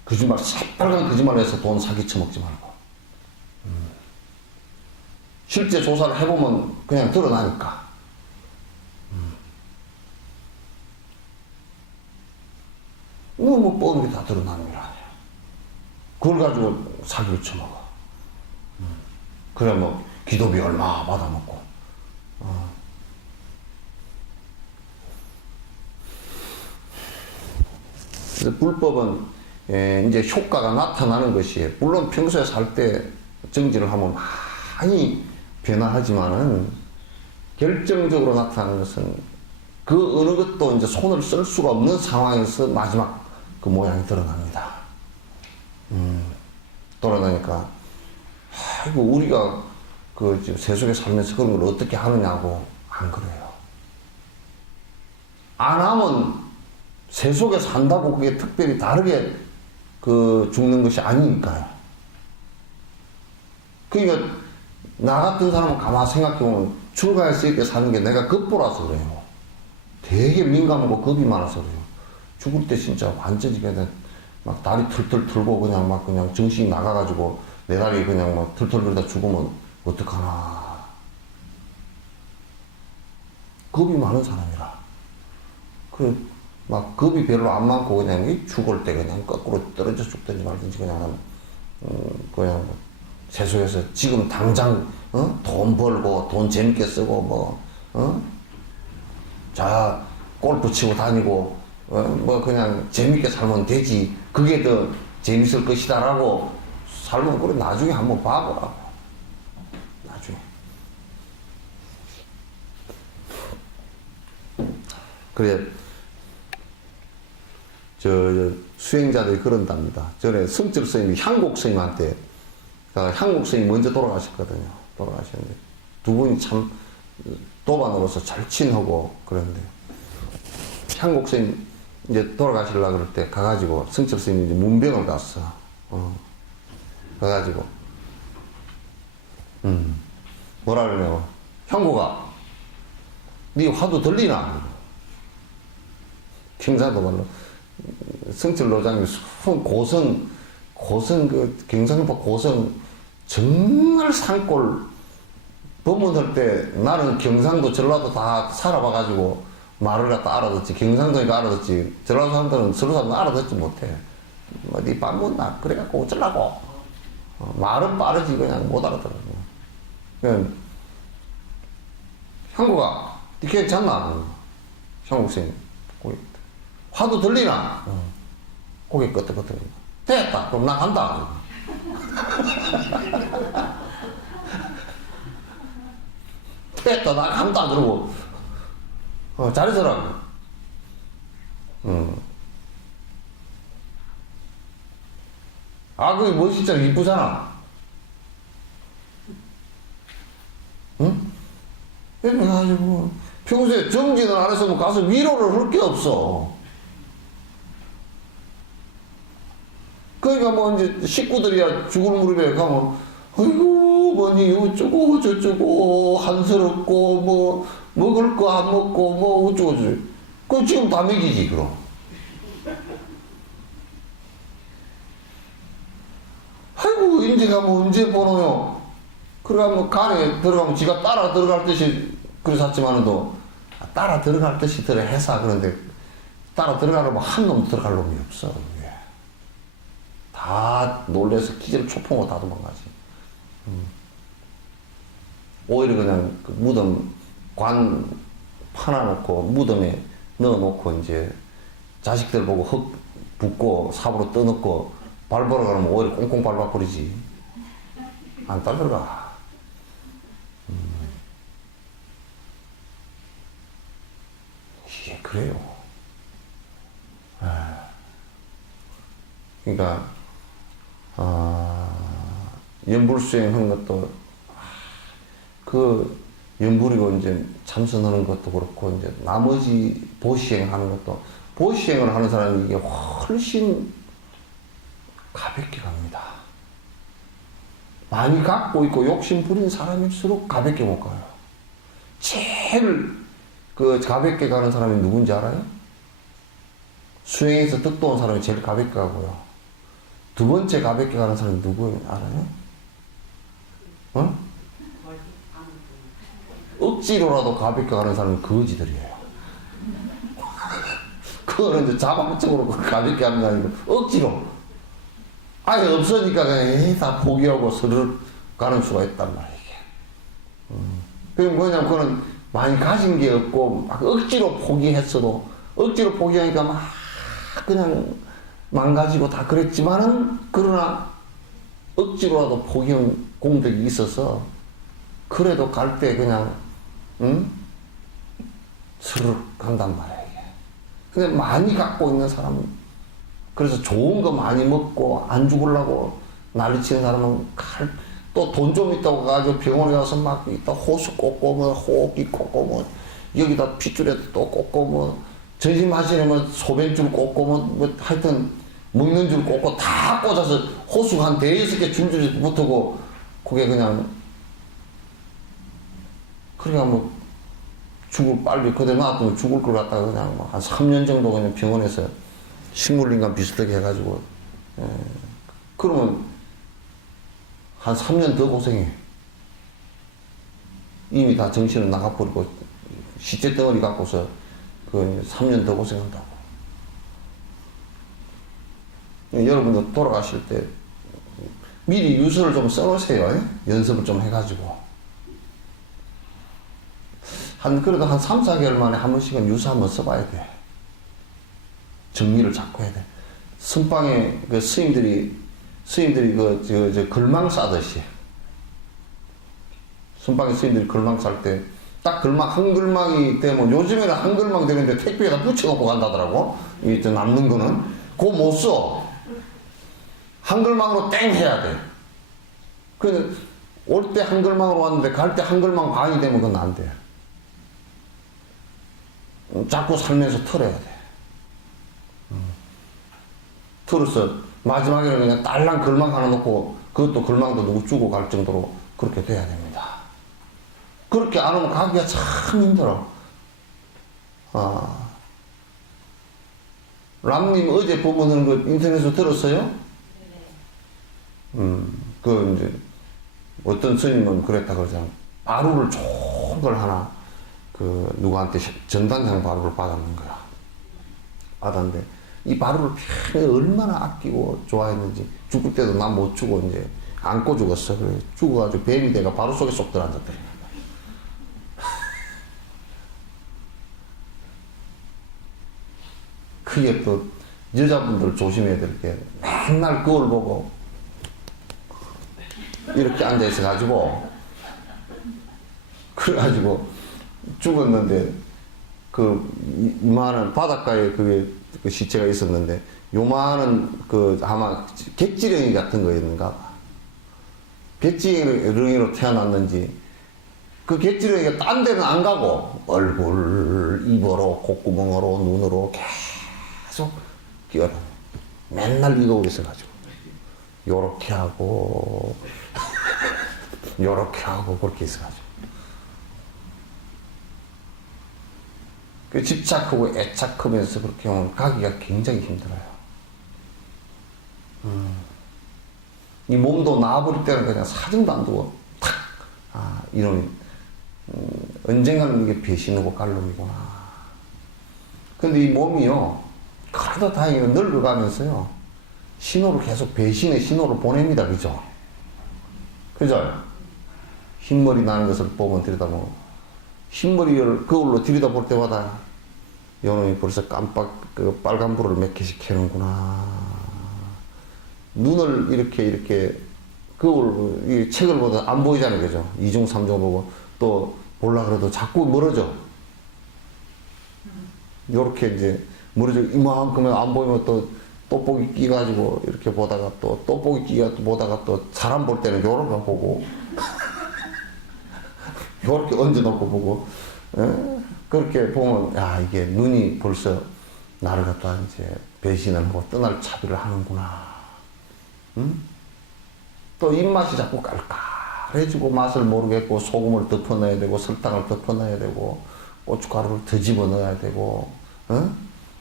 거짓말, 새빨간 거짓말해서 돈 사기 쳐먹지 말고. 실제 조사를 해보면 그냥 드러나니까. 뭐 뻔하게 다 드러나는 일 아니야. 그걸 가지고 사기를 쳐먹어. 그래, 뭐, 기도비 얼마 받아먹고. 그래서 불법은 이제 효과가 나타나는 것이, 물론 평소에 살 때 정진을 하면 많이 변화하지만은 결정적으로 나타나는 것은 그 어느 것도 이제 손을 쓸 수가 없는 상황에서 마지막 그 모양이 드러납니다. 돌아다니까, 아이고, 우리가 그 세속에 살면서 그런 걸 어떻게 하느냐고, 안 그래요. 안 하면 세속에 산다고 그게 특별히 다르게 그 죽는 것이 아니니까요. 그러니까 나 같은 사람은 가만히 생각해보면 출가할 수 있게 사는 게 내가 급보라서 그래요. 되게 민감하고 겁이 많아서 그래요. 죽을 때 진짜 완전히 그냥 막 다리 털털 털고 그냥 정신이 나가가지고 내 다리 그냥 막 털털 거리다 죽으면 어떡하나. 겁이 많은 사람이라. 막 겁이 별로 안 많고 그냥 죽을 때 그냥 거꾸로 떨어져 죽든지 말든지 그냥 뭐 세속에서 지금 당장 돈 벌고 돈 재밌게 쓰고 자 골프 치고 다니고 뭐 그냥 재밌게 살면 되지, 그게 더 재밌을 것이다라고 살면 그래 나중에 한번 봐보라고. 나중에. 그래 저 수행자들이 그런답니다. 전에 성철 스님이 향곡 스님한테, 향곡 스님이 먼저 돌아가셨거든요. 돌아가셨는데 두 분이 참 도반으로서 잘 친하고 그런데 향곡 스님 이제 돌아가시려고 그럴 때 가가지고 성철 스님이 이제 문병을 갔어. 가가지고 뭐라 그러냐고, 향곡아 네 화두 들리나? 경상도 말로 성철 노장이 고성 그 경상도 고성 정말 산골 법문할 때 나는 경상도 전라도 다 살아봐가지고 말을 갖다 알아듣지, 경상도니까 알아듣지, 전라도 사람들은 서로 사람 알아듣지 못해. 뭐 네 반문나 그래갖고 어쩌려고. 말은 빠르지 그냥 못 알아들어. 그냥 형구가 니 괜찮나? 형국생 고개 화두 들리나? 고개 끄덕끄덕. 됐다. 그럼 나 간다. 됐다. 나 간다. 그러고 잘해서라고. 아, 그게 멋있잖아. 이쁘잖아. 응? 그래가지고 평소에 정진을 안 했으면 가서 위로를 할 게 없어. 그러니까 뭐 이제 식구들이야 죽을 무렵에 가면 아이고 뭐니 어쩌고 저쩌고 한스럽고 뭐 먹을 거 안 먹고 뭐 어쩌고 저쩌고. 그 지금 다 먹이지 그럼. 아이고 인제가 뭐 언제 보노요. 그러가 뭐 간에 들어가면 지가 따라 들어갈 듯이 그래 샀지만은도 따라 들어갈 듯이 들어 해서 그런데 따라 들어가려면 한 놈 들어갈 놈이 없어. 다 놀래서 기절 초풍으로 다 도망가지. 오히려 그냥 그 무덤 관 파놔놓고 무덤에 넣어놓고 이제 자식들 보고 흙 붓고 삽으로 떠넣고 밟으러 가면 오히려 꽁꽁 밟아버리지. 안 따라가. 이게 그래요. 그러니까 연불수행 하는 것도 그 연불이고 이제 참선하는 것도 그렇고 이제 나머지 보시행 하는 것도 보시행을 하는 사람이 이게 훨씬 가볍게 갑니다. 많이 갖고 있고 욕심 부린 사람일수록 가볍게 못 가요. 제일 그 가볍게 가는 사람이 누군지 알아요? 수행에서 득도 온 사람이 제일 가볍게 가고요. 두 번째 가볍게 가는 사람이 누구예요? 알아요? 어? 억지로라도 가볍게 가는 사람이 거지들이에요. 그거는 이제 자발적으로 가볍게 하는 게 아니고 억지로. 아예 없으니까 그냥 다 포기하고 스르륵 가는 수가 있단 말이에요. 그럼 뭐냐면 그거는 많이 가진 게 없고 막 억지로 포기했어도 억지로 포기하니까 막 그냥 망가지고 다 그랬지만은 그러나 억지로라도 포기한 공덕이 있어서 그래도 갈 때 그냥 스르륵 간단 말이에요. 근데 많이 갖고 있는 사람은 그래서 좋은 거 많이 먹고 안 죽으려고 난리치는 사람은 또 돈 좀 있다고 가지고 병원에 가서 막 이따 호수 꽂고 뭐 호흡기 꽂고 뭐 여기다 핏줄에 또 꽂고 뭐 전신 마시려면 소변줄 꽂고 뭐 하여튼 먹는 줄 꽂고 다 꽂아서 호수 한 대여섯 개 줄줄이 붙고 그게 그냥 그러니까 뭐 죽을 빨리 그대로 놔두면 죽을 걸 갖다가 그냥 한 3년 정도 그냥 병원에서 식물인간 비슷하게 해가지고 그러면 한 3년 더 고생해. 이미 다 정신은 나가버리고 시체 덩어리 갖고서 그 3년 더 고생한다고. 여러분도 돌아가실 때 미리 유서를 좀 써놓으세요. 연습을 좀 해가지고. 그래도 한 3, 4개월 만에 한 번씩은 유서 한번 써봐야 돼. 정리를 자꾸 해야 돼. 선방에 그 스님들이 글망 싸듯이. 선방에 스님들이 글망 쌀 때, 딱 글망, 한 글망이 되면, 요즘에는 한 글망 되는데 택배에다 붙여놓고 간다더라고. 이 남는 거는. 그거 못 써. 한 글망으로 땡 해야 돼. 올 때 한 글망으로 왔는데 갈 때 한 글망 반이 되면 그건 안 돼. 자꾸 살면서 털어야 돼. 털어서 마지막에는 그냥 딸랑 글망 하나 놓고 그것도 글망도 누구 주고 갈 정도로 그렇게 돼야 됩니다. 그렇게 안 하면 가기가 참 힘들어. 람님 어제 부부는 그 인터넷에서 들었어요? 그 이제 어떤 스님은 그랬다 그러잖아. 바루를 좋은 걸 하나 그 누구한테 전단향 바루를 받았는 거야. 받았는데 이 바루를 얼마나 아끼고 좋아했는지 죽을 때도 난 못 주고 이제 안고 죽었어. 그래 죽어가지고 뱀이 돼가 바루 속에 쏙 들어앉았더래. 그게 또 여자분들 조심해야 될 게 맨날 거울 보고 이렇게 앉아있어 가지고 그래가지고 죽었는데 그 이만한 바닷가에 그 시체가 있었는데 요만한 그 아마 객지렁이 같은 거였는가 봐. 객지렁이로 태어났는지 그 객지렁이가 딴 데는 안 가고 얼굴, 입으로, 콧구멍으로, 눈으로 계속 끼어다. 맨날 이거 있어가지고 요렇게 하고 요렇게 하고 그렇게 있어가지고 그 집착하고 애착하면서 그렇게 하면 가기가 굉장히 힘들어요. 이 몸도 나와버릴 때는 그냥 사정도 안 두고 탁! 이놈이 언젠가는 이게 배신하고 갈놈이구나. 근데 이 몸이요 그래도 다행히 늙어가면서요 신호를 계속 배신의 신호를 보냅니다. 그죠? 그죠? 흰머리 나는 것을 보면 들여다보면 흰머리를 거울로 들여다볼 때마다 요놈이 벌써 깜빡 그 빨간불을 몇 개씩 켜는구나. 눈을 이렇게 거울 이 책을 보다 안 보이잖아요. 그죠? 2중 3중 보고 또 볼라 그래도 자꾸 멀어져. 요렇게 이제 멀어져 이만큼은 안 보이면 또 돋보기 끼가지고 이렇게 보다가 또 돋보기 끼가 보다가 또 사람 볼 때는 요렇게 보고 요렇게 얹어놓고 보고 그렇게 보면 야 이게 눈이 벌써 나를 갖다 이제 배신을 하고 떠날 차비를 하는구나. 또 입맛이 자꾸 깔깔해지고 맛을 모르겠고 소금을 덮어 넣어야 되고 설탕을 덮어 넣어야 되고 고춧가루를 더 집어 넣어야 되고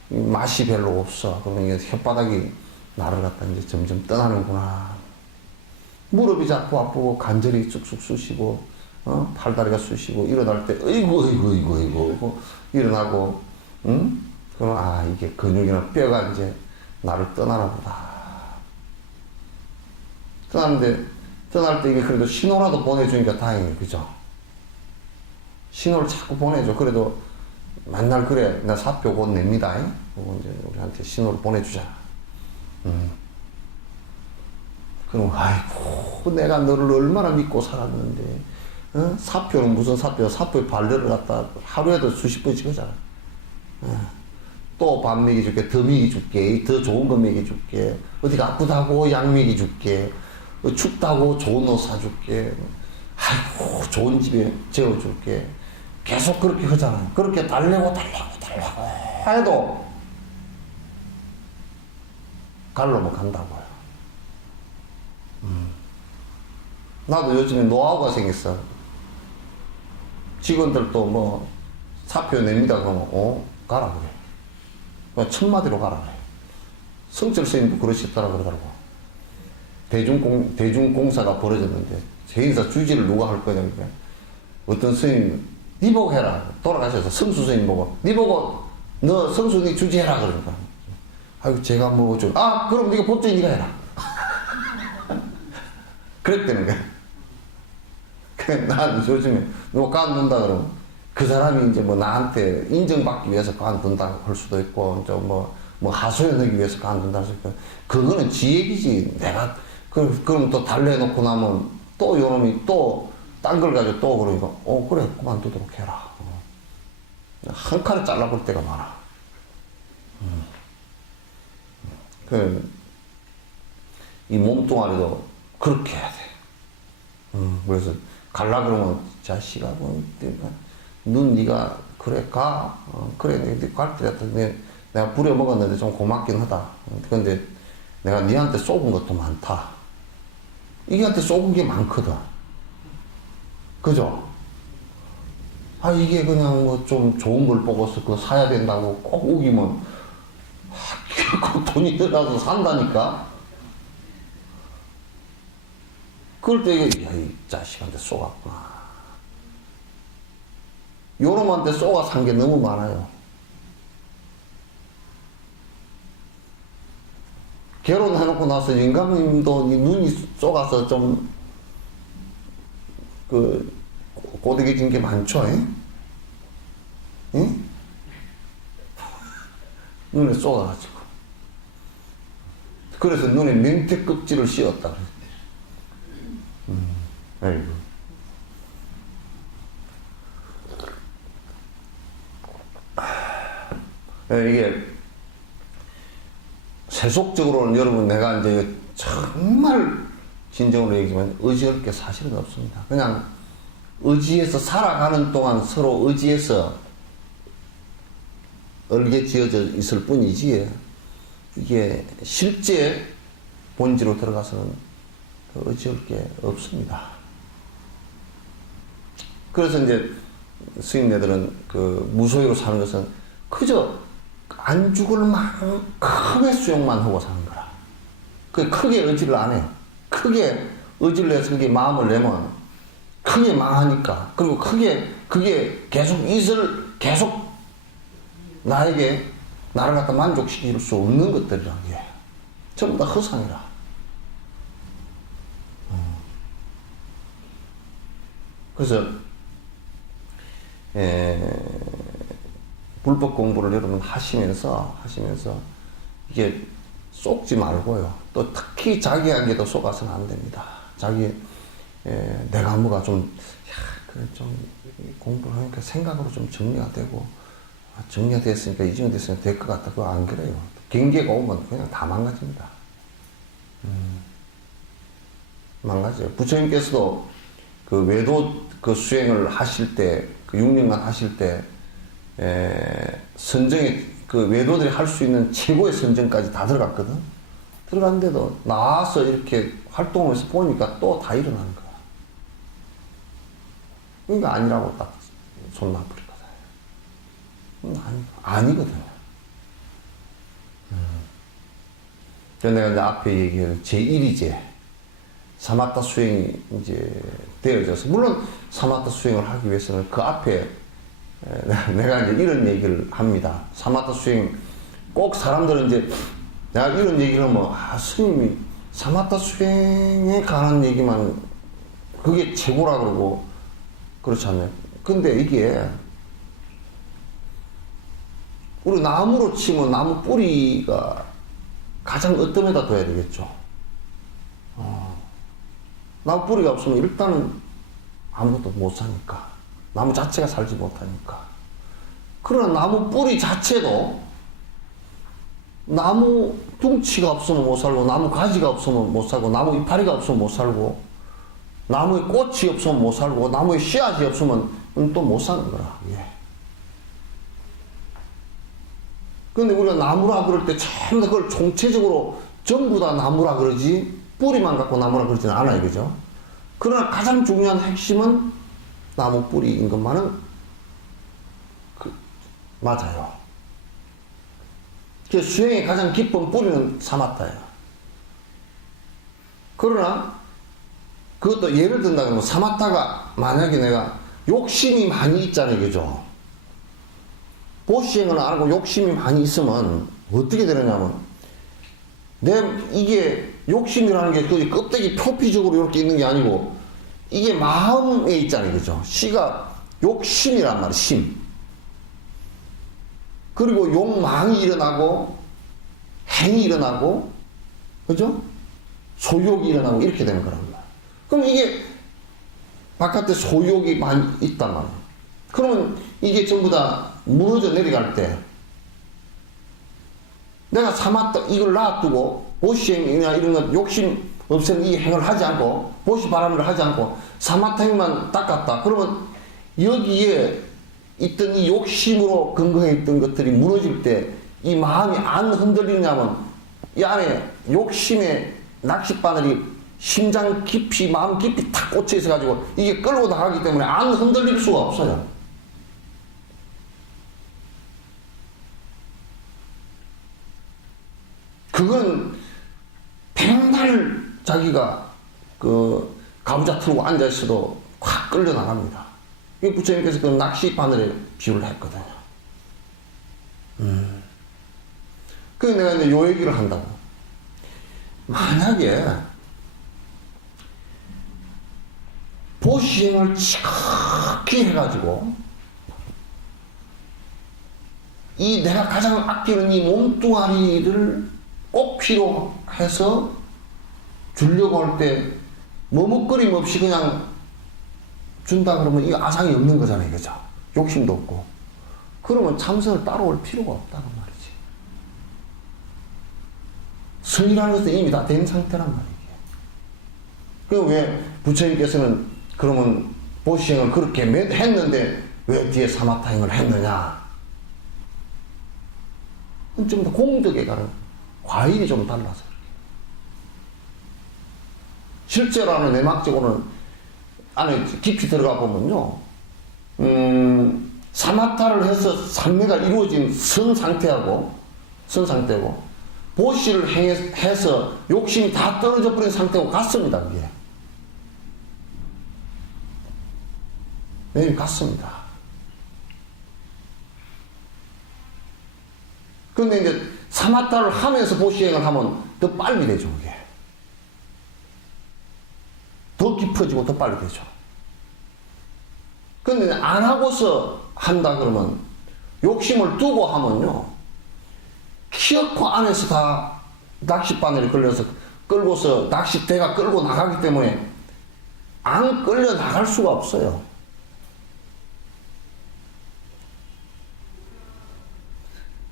맛이 별로 없어. 그러면 혓바닥이 나를 갖다 이제 점점 떠나는구나. 무릎이 자꾸 아프고 관절이 쑥쑥 쑤시고 팔다리가 쑤시고 일어날 때 어이구 일어나고 그럼 이게 근육이나 뼈가 이제 나를 떠나나 보다. 떠날 때 이게 그래도 신호라도 보내주니까 다행이에요. 그죠? 신호를 자꾸 보내줘. 그래도 맨날 그래. 나 사표 곧 냅니다. 그거 이제 우리한테 신호를 보내주자. 그럼, 아이고, 내가 너를 얼마나 믿고 살았는데, 사표는 무슨 사표? 사표에 반려를 갖다 하루에도 수십 번씩 하잖아. 또 밥 먹여줄게, 더 먹여줄게, 더 좋은 거 먹여줄게, 어디가 아프다고 약 먹여줄게, 춥다고 좋은 옷 사줄게, 아이고, 좋은 집에 재워줄게. 계속 그렇게 하잖아. 그렇게 달래고 해도, 갈로면 간다고요. 나도 요즘에 노하우가 생겼어. 직원들도 뭐 사표 냅니다 그러면 가라 그래. 그냥 첫마디로 가라 그래. 성철 스님도 그러시더라 그러더라고. 대중공사가 벌어졌는데 회의사 주지를 누가 할 거냐 그러니까 어떤 스님 니 보고 해라. 돌아가셔서 성수 스님 보고 니 보고 너 성수 니 주지해라 그러니까. 아이고 제가 뭐 어쩌고 그럼 네가 법조인 네가 해라. 그랬다는 거야. 난 요즘에 누가 관둔다 그러면 그 사람이 이제 뭐 나한테 인정받기 위해서 관둔다 할 수도 있고 좀 뭐 하소연하기 위해서 관둔다 할 수도 있고 그거는 지 얘기지. 내가 그럼 또 달래놓고 나면 또 요놈이 또 딴 걸 가지고 또 그러니까 그래 그만두도록 해라. 한 칼에 잘라볼 때가 많아. 이 몸뚱아리도 그렇게 해야 돼. 그래서 갈라 그러면 자식아 눈 네가 그래 가 그래 내가 갈 때 내가 부려먹었는데 좀 고맙긴 하다. 근데 내가 니한테 쏘은 것도 많다. 이게한테 쏘은 게 많거든. 그죠? 이게 그냥 뭐 좀 좋은 걸 보고서 그거 사야 된다고 꼭 우기면 그 돈이 들어가서 산다니까. 그럴 때 이게 이 자식한테 쏘갔구나. 요놈한테 쏘가 산 게 너무 많아요. 결혼해놓고 나서 영감님도 이 눈이 쏘가서 좀 고데기진 게 많죠. 응? 눈에 쏘가가지고. 그래서 눈에 맹태 껍질을 씌웠다 그랬대. 아이고. 이게 세속적으로는 여러분 내가 이제 정말 진정으로 얘기하면 의지할 게 사실은 없습니다. 그냥 의지에서 살아가는 동안 서로 의지에서 얼게 지어져 있을 뿐이지 이게 실제 본질로 들어가서는 의지할 게 없습니다. 그래서 이제 스님네들은 무소유로 사는 것은 그저 안 죽을 만큼의 수용만 하고 사는 거라. 크게 의지를 안 해요. 크게 의지를 해서 그게 마음을 내면 크게 망하니까. 그리고 그게 계속 나를 갖다 만족시킬 수 없는 것들이란 게 전부 다 허상이라. 그래서 불법 공부를 여러분 하시면서 이게 속지 말고요. 또 특히 자기에게도 속아서는 안 됩니다. 내가 뭐가 그래 좀 공부를 하니까 생각으로 좀 정리가 되고 정리가 됐으니까 이중이 됐으니까 될 것 같다. 그거 안 그래요. 경계가 오면 그냥 다 망가집니다. 망가져요. 부처님께서도 외도 수행을 하실 때 6년간 하실 때 선정에 외도들이 할 수 있는 최고의 선정까지 다 들어갔거든. 들어갔는데도 나와서 이렇게 활동을 해서 보니까 또 다 일어나는 거야. 그러니까 아니라고 딱 손 놔버릴 거다. 아니거든. 내가 이제 앞에 얘기한 제1이제 사마타 수행이 이제 되어져서, 물론 사마타 수행을 하기 위해서는 그 앞에 내가 이제 이런 얘기를 합니다. 사마타 수행 꼭 사람들은 이제 내가 이런 얘기를 하면 스님이 사마타 수행에 관한 얘기만 그게 최고라 그러고 그렇잖아요. 근데 이게 우리 나무로 치면 나무 뿌리가 가장 어떤 데다 둬야 되겠죠. 나무 뿌리가 없으면 일단은 아무것도 못 사니까. 나무 자체가 살지 못하니까. 그러나 나무 뿌리 자체도 나무 둥치가 없으면 못 살고, 나무 가지가 없으면 못 살고, 나무 이파리가 없으면 못 살고, 나무에 꽃이 없으면 못 살고, 나무에 씨앗이 없으면 또 못 사는 거라. 예. 근데 우리가 나무라 그럴 때 전부 다 그걸 총체적으로 전부 다 나무라 그러지, 뿌리만 갖고 나무라 그러지는 않아요. 그죠? 그러나 가장 중요한 핵심은 나무 뿌리인 것만은 맞아요. 그 수행의 가장 깊은 뿌리는 사마타예요. 그러나 그것도 예를 든다 그러면 사마타가 만약에 내가 욕심이 많이 있잖아요. 그죠? 보시행을 안 하고 욕심이 많이 있으면 어떻게 되느냐면 이게 욕심이라는 게 그 껍데기 표피적으로 이렇게 있는 게 아니고 이게 마음에 있잖아요. 그죠? 시가 욕심이란 말이에요. 심. 그리고 욕망이 일어나고 행이 일어나고 그죠? 소욕이 일어나고 이렇게 되는 거란 말이에요. 그럼 이게 바깥에 소욕이 많이 있단 말이에요. 그러면 이게 전부 다 무너져 내려갈 때 내가 사마타 이걸 놔두고 보시행이나 이런 것 욕심 없애는 이 행을 하지 않고 보시 바람을 하지 않고 사마타 행만 닦았다. 그러면 여기에 있던 이 욕심으로 근거해 있던 것들이 무너질 때 이 마음이 안 흔들리냐면 이 안에 욕심의 낚싯바늘이 심장 깊이 마음 깊이 탁 꽂혀 있어 가지고 이게 끌고 나가기 때문에 안 흔들릴 수가 없어요. 그건 백날 자기가 그 가부좌 틀고 앉아 있어도 확 끌려 나갑니다. 이 부처님께서 그 낚시 바늘에 비유를 했거든요. 그래서 내가 이제 요 얘기를 한다고. 만약에 보시행을 지극히 해가지고 이 내가 가장 아끼는 이 몸뚱아리를 꼭 필요해서 주려고 할 때 머뭇거림 없이 그냥 준다 그러면 이거 아상이 없는 거잖아요. 그죠? 욕심도 없고. 그러면 참선을 따라올 필요가 없다는 말이지. 성이라는 것은 이미 다 된 상태란 말이에요. 그 왜 부처님께서는 그러면 보시행을 그렇게 했는데 왜 뒤에 사마타행을 했느냐? 좀 더 공덕에 가는 과일이 좀 달라서. 실제로는 내막적으로는 안에 깊이 들어가 보면요, 사마타를 해서 삼매가 이루어진 선 상태고, 보시를 해서 욕심이 다 떨어져 버린 상태고 같습니다, 그게. 네, 같습니다. 그런데 이제 사마타를 하면서 보시행을 하면 더 빨리 되죠, 그게. 더 깊어지고 더 빨리 되죠. 근데 안 하고서 한다 그러면 욕심을 두고 하면요, 키어코 안에서 다 낚싯바늘이 걸려서 끌고서 낚싯대가 끌고 나가기 때문에 안 끌려 나갈 수가 없어요.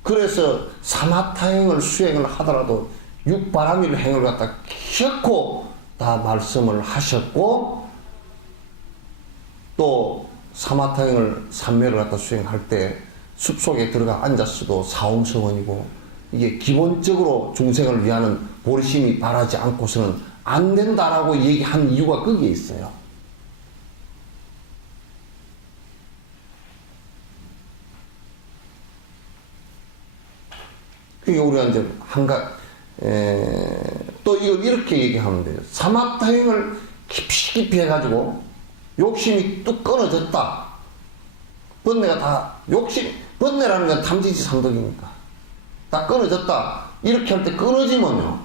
그래서 사마타행을 수행을 하더라도 육바라밀 행을 갖다 키어코 다 말씀을 하셨고, 또 사마타행을 삼매를 갖다 수행할 때 숲속에 들어가 앉았어도 사홍성원이고, 이게 기본적으로 중생을 위하는 보리심이 바라지 않고서는 안 된다라고 얘기한 이유가 거기에 있어요. 그게 우리가 이제 또 이걸 이렇게 얘기하면 돼요. 사마타행을 깊이 해가지고 욕심이 뚝 끊어졌다. 번뇌가 다 번뇌라는 건 탐진치 상덕이니까 다 끊어졌다. 이렇게 할 때 끊어지면요,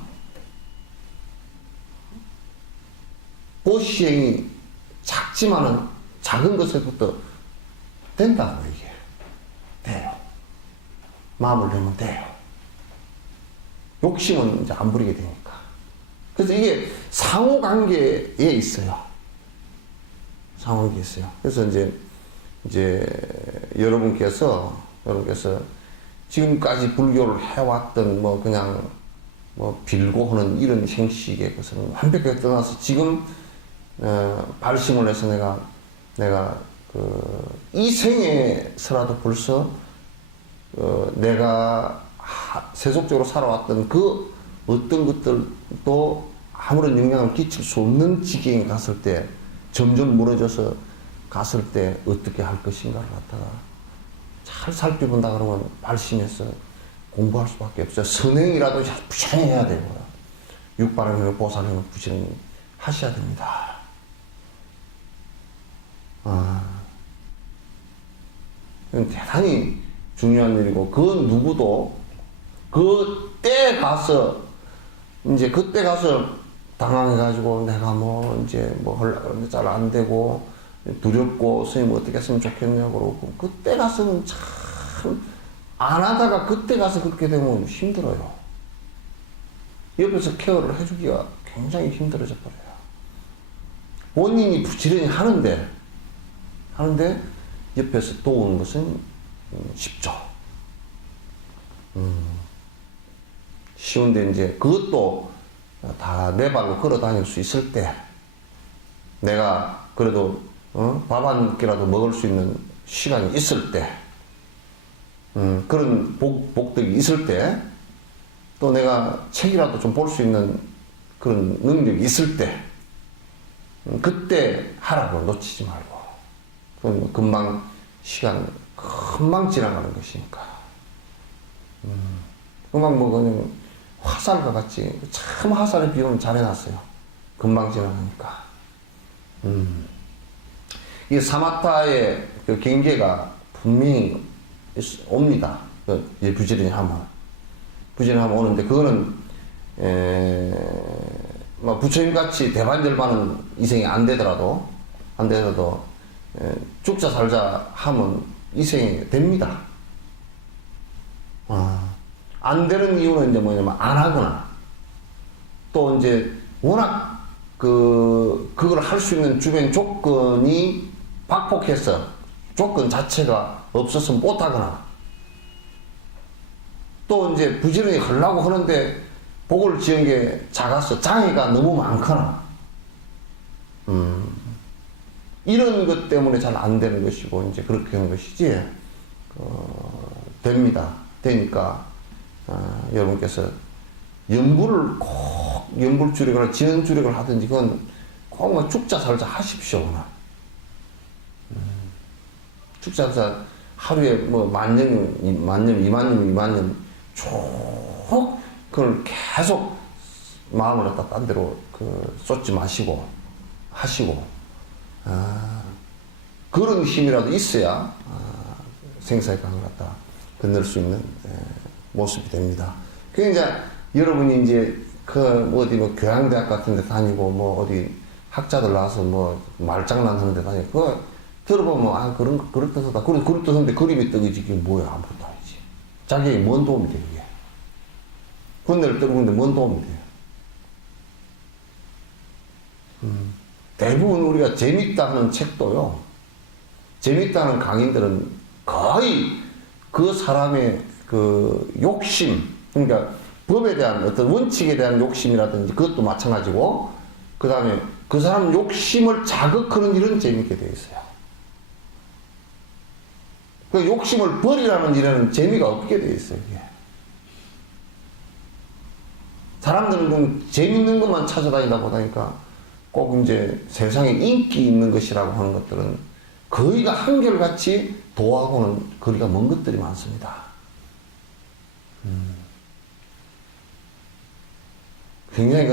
보시행이 작지만은 작은 것에부터 된다고. 이게 돼요. 마음을 내면 돼요. 욕심은 이제 안 부리게 되니까. 그래서 이게 상호관계에 있어요. 상호관계에 있어요. 그래서 이제 여러분께서 지금까지 불교를 해왔던 그냥 빌고 하는 이런 형식의 것은 완벽하게 떠나서 지금 발심을 해서 내가 이 생에서라도 벌써 내가 세속적으로 살아왔던 그 어떤 것들도 아무런 영향을 끼칠 수 없는 지경에 갔을 때, 점점 무너져서 갔을 때 어떻게 할 것인가를 갖다가 잘 살펴본다 그러면 발심해서 공부할 수밖에 없어요. 선행이라도 부지런히 해야 되고요. 육바람이나 보살행을 부지런히 하셔야 됩니다. 이건 대단히 중요한 일이고, 그 누구도 그때 가서 당황해가지고 내가 하려고 그러는데 잘 안 되고 두렵고 스님 어떻게 했으면 좋겠냐고 그러고, 그때 가서는 참 안 하다가 그때 가서 그렇게 되면 힘들어요. 옆에서 케어를 해주기가 굉장히 힘들어져 버려요. 본인이 부지런히 하는데 옆에서 도우는 것은 쉽죠. 쉬운데 이제 그것도 다 내 발로 걸어 다닐 수 있을 때, 내가 그래도 밥 한 끼라도 먹을 수 있는 시간이 있을 때, 그런 복덕이 있을 때, 또 내가 책이라도 좀 볼 수 있는 그런 능력이 있을 때, 그때 하라고 놓치지 말고. 그건 금방 시간 금방 지나가는 것이니까. 금방 그냥 화살과 같이, 참 화살의 비유는 잘 해놨어요. 금방 지나가니까. 이 사마타의 그 경계가 분명히 옵니다. 부지런히 하면 오는데, 그거는 부처님 같이 대반절반은 이생이 안 되더라도 죽자 살자 하면 이생이 됩니다. 안 되는 이유는 이제 뭐냐면 안 하거나, 또 이제 워낙 그걸 할 수 있는 주변 조건이 박폭해서 조건 자체가 없어서 못 하거나, 또 이제 부지런히 하려고 하는데 복을 지은 게 작아서 장애가 너무 많거나, 이런 것 때문에 잘 안 되는 것이고, 이제 그렇게 하는 것이지, 됩니다. 되니까, 여러분께서 연불주력이나 지연주력을 하든지, 그건 꼭 죽자 살자 하십시오. 죽자 살자 하루에 만년, 2만년, 쭉 그걸 계속 마음을 갖다 딴 데로 쏟지 마시고 하시고, 그런 힘이라도 있어야 생사의 강을 갖다 건널 수 있는 모습이 됩니다. 그 이제 여러분이 이제 어디 교양대학 같은 데 다니고 어디 학자들 나와서 말장난 하는 데 다니고, 그거 들어보면 그렇다 하는데 그림이 떡이지, 그게 뭐야? 아무것도 아니지. 자기에게 뭔 도움이 돼, 이게. 군대를 떨구는데 뭔 도움이 돼요? 대부분 우리가 재밌다 하는 책도요, 재밌다 하는 강의들은 거의 그 사람의 욕심, 그러니까 법에 대한 어떤 원칙에 대한 욕심이라든지, 그것도 마찬가지고, 그 다음에 그 사람 욕심을 자극하는 일은 재밌게 되어 있어요. 그 욕심을 버리라는 일에는 재미가 없게 되어 있어요, 이게. 사람들은 좀 재밌는 것만 찾아다니다 보다니까, 꼭 이제 세상에 인기 있는 것이라고 하는 것들은 거의가 한결같이 도하고는 거리가 먼 것들이 많습니다. 굉장히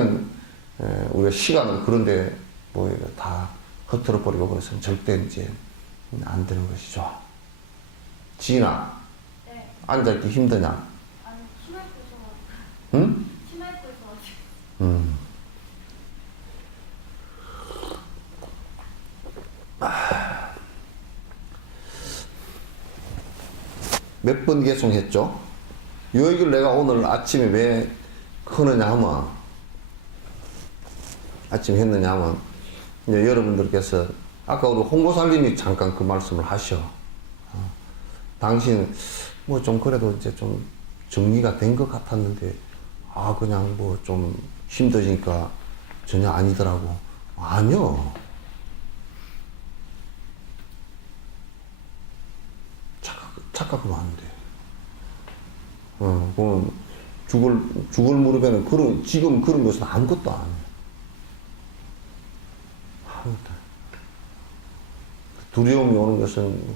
우리가 시간을 그런데 뭐 다 흐트러 버리고 그래서는 절대 이제 안 되는 것이죠. 지인아, 네. 앉아있기 힘드냐? 아니, 치마 입고 있어가지고. 응? 치마 입고 있어가지고. 몇 번 개송했죠? 이 얘기를 내가 오늘 아침에 왜 하느냐 하면, 아침에 했느냐 하면, 이제 여러분들께서, 아까 우리 홍보살님이 잠깐 그 말씀을 하셔. 당신, 뭐 좀 그래도 이제 좀 정리가 된 것 같았는데, 그냥 뭐 좀 힘드니까 전혀 아니더라고. 아니요. 착각하면 안 돼. 그럼 죽을 무렵에는 지금 그런 것은 아무것도 아니에요. 아무것도. 두려움이 오는 것은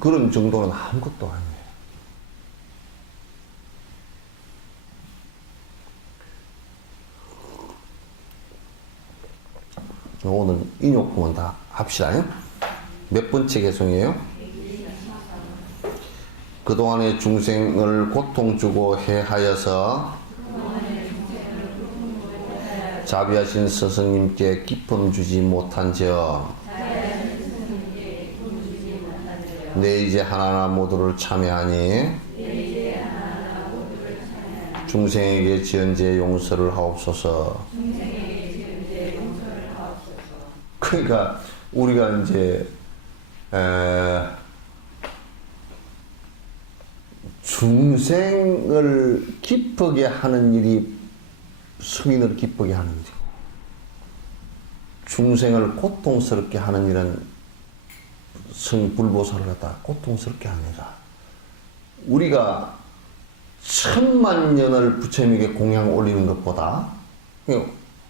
그런 정도는 아무것도 아니에요. 오늘 인욕부분 다 합시다. 몇 번째 개성이에요? 그동안의 중생을 고통 주고 해하여서 자비하신 스승님께 기쁨 주지 못한즉 내 이제 하나하나 모두를 참여하니 중생에게 지은 죄 용서를 하옵소서. 그러니까 우리가 이제 중생을 기쁘게 하는 일이 승인을 기쁘게 하는 일이고, 중생을 고통스럽게 하는 일은 승 불보살을 갖다 고통스럽게 하느라 우리가 10,000,000년을 부처님에게 공양 올리는 것보다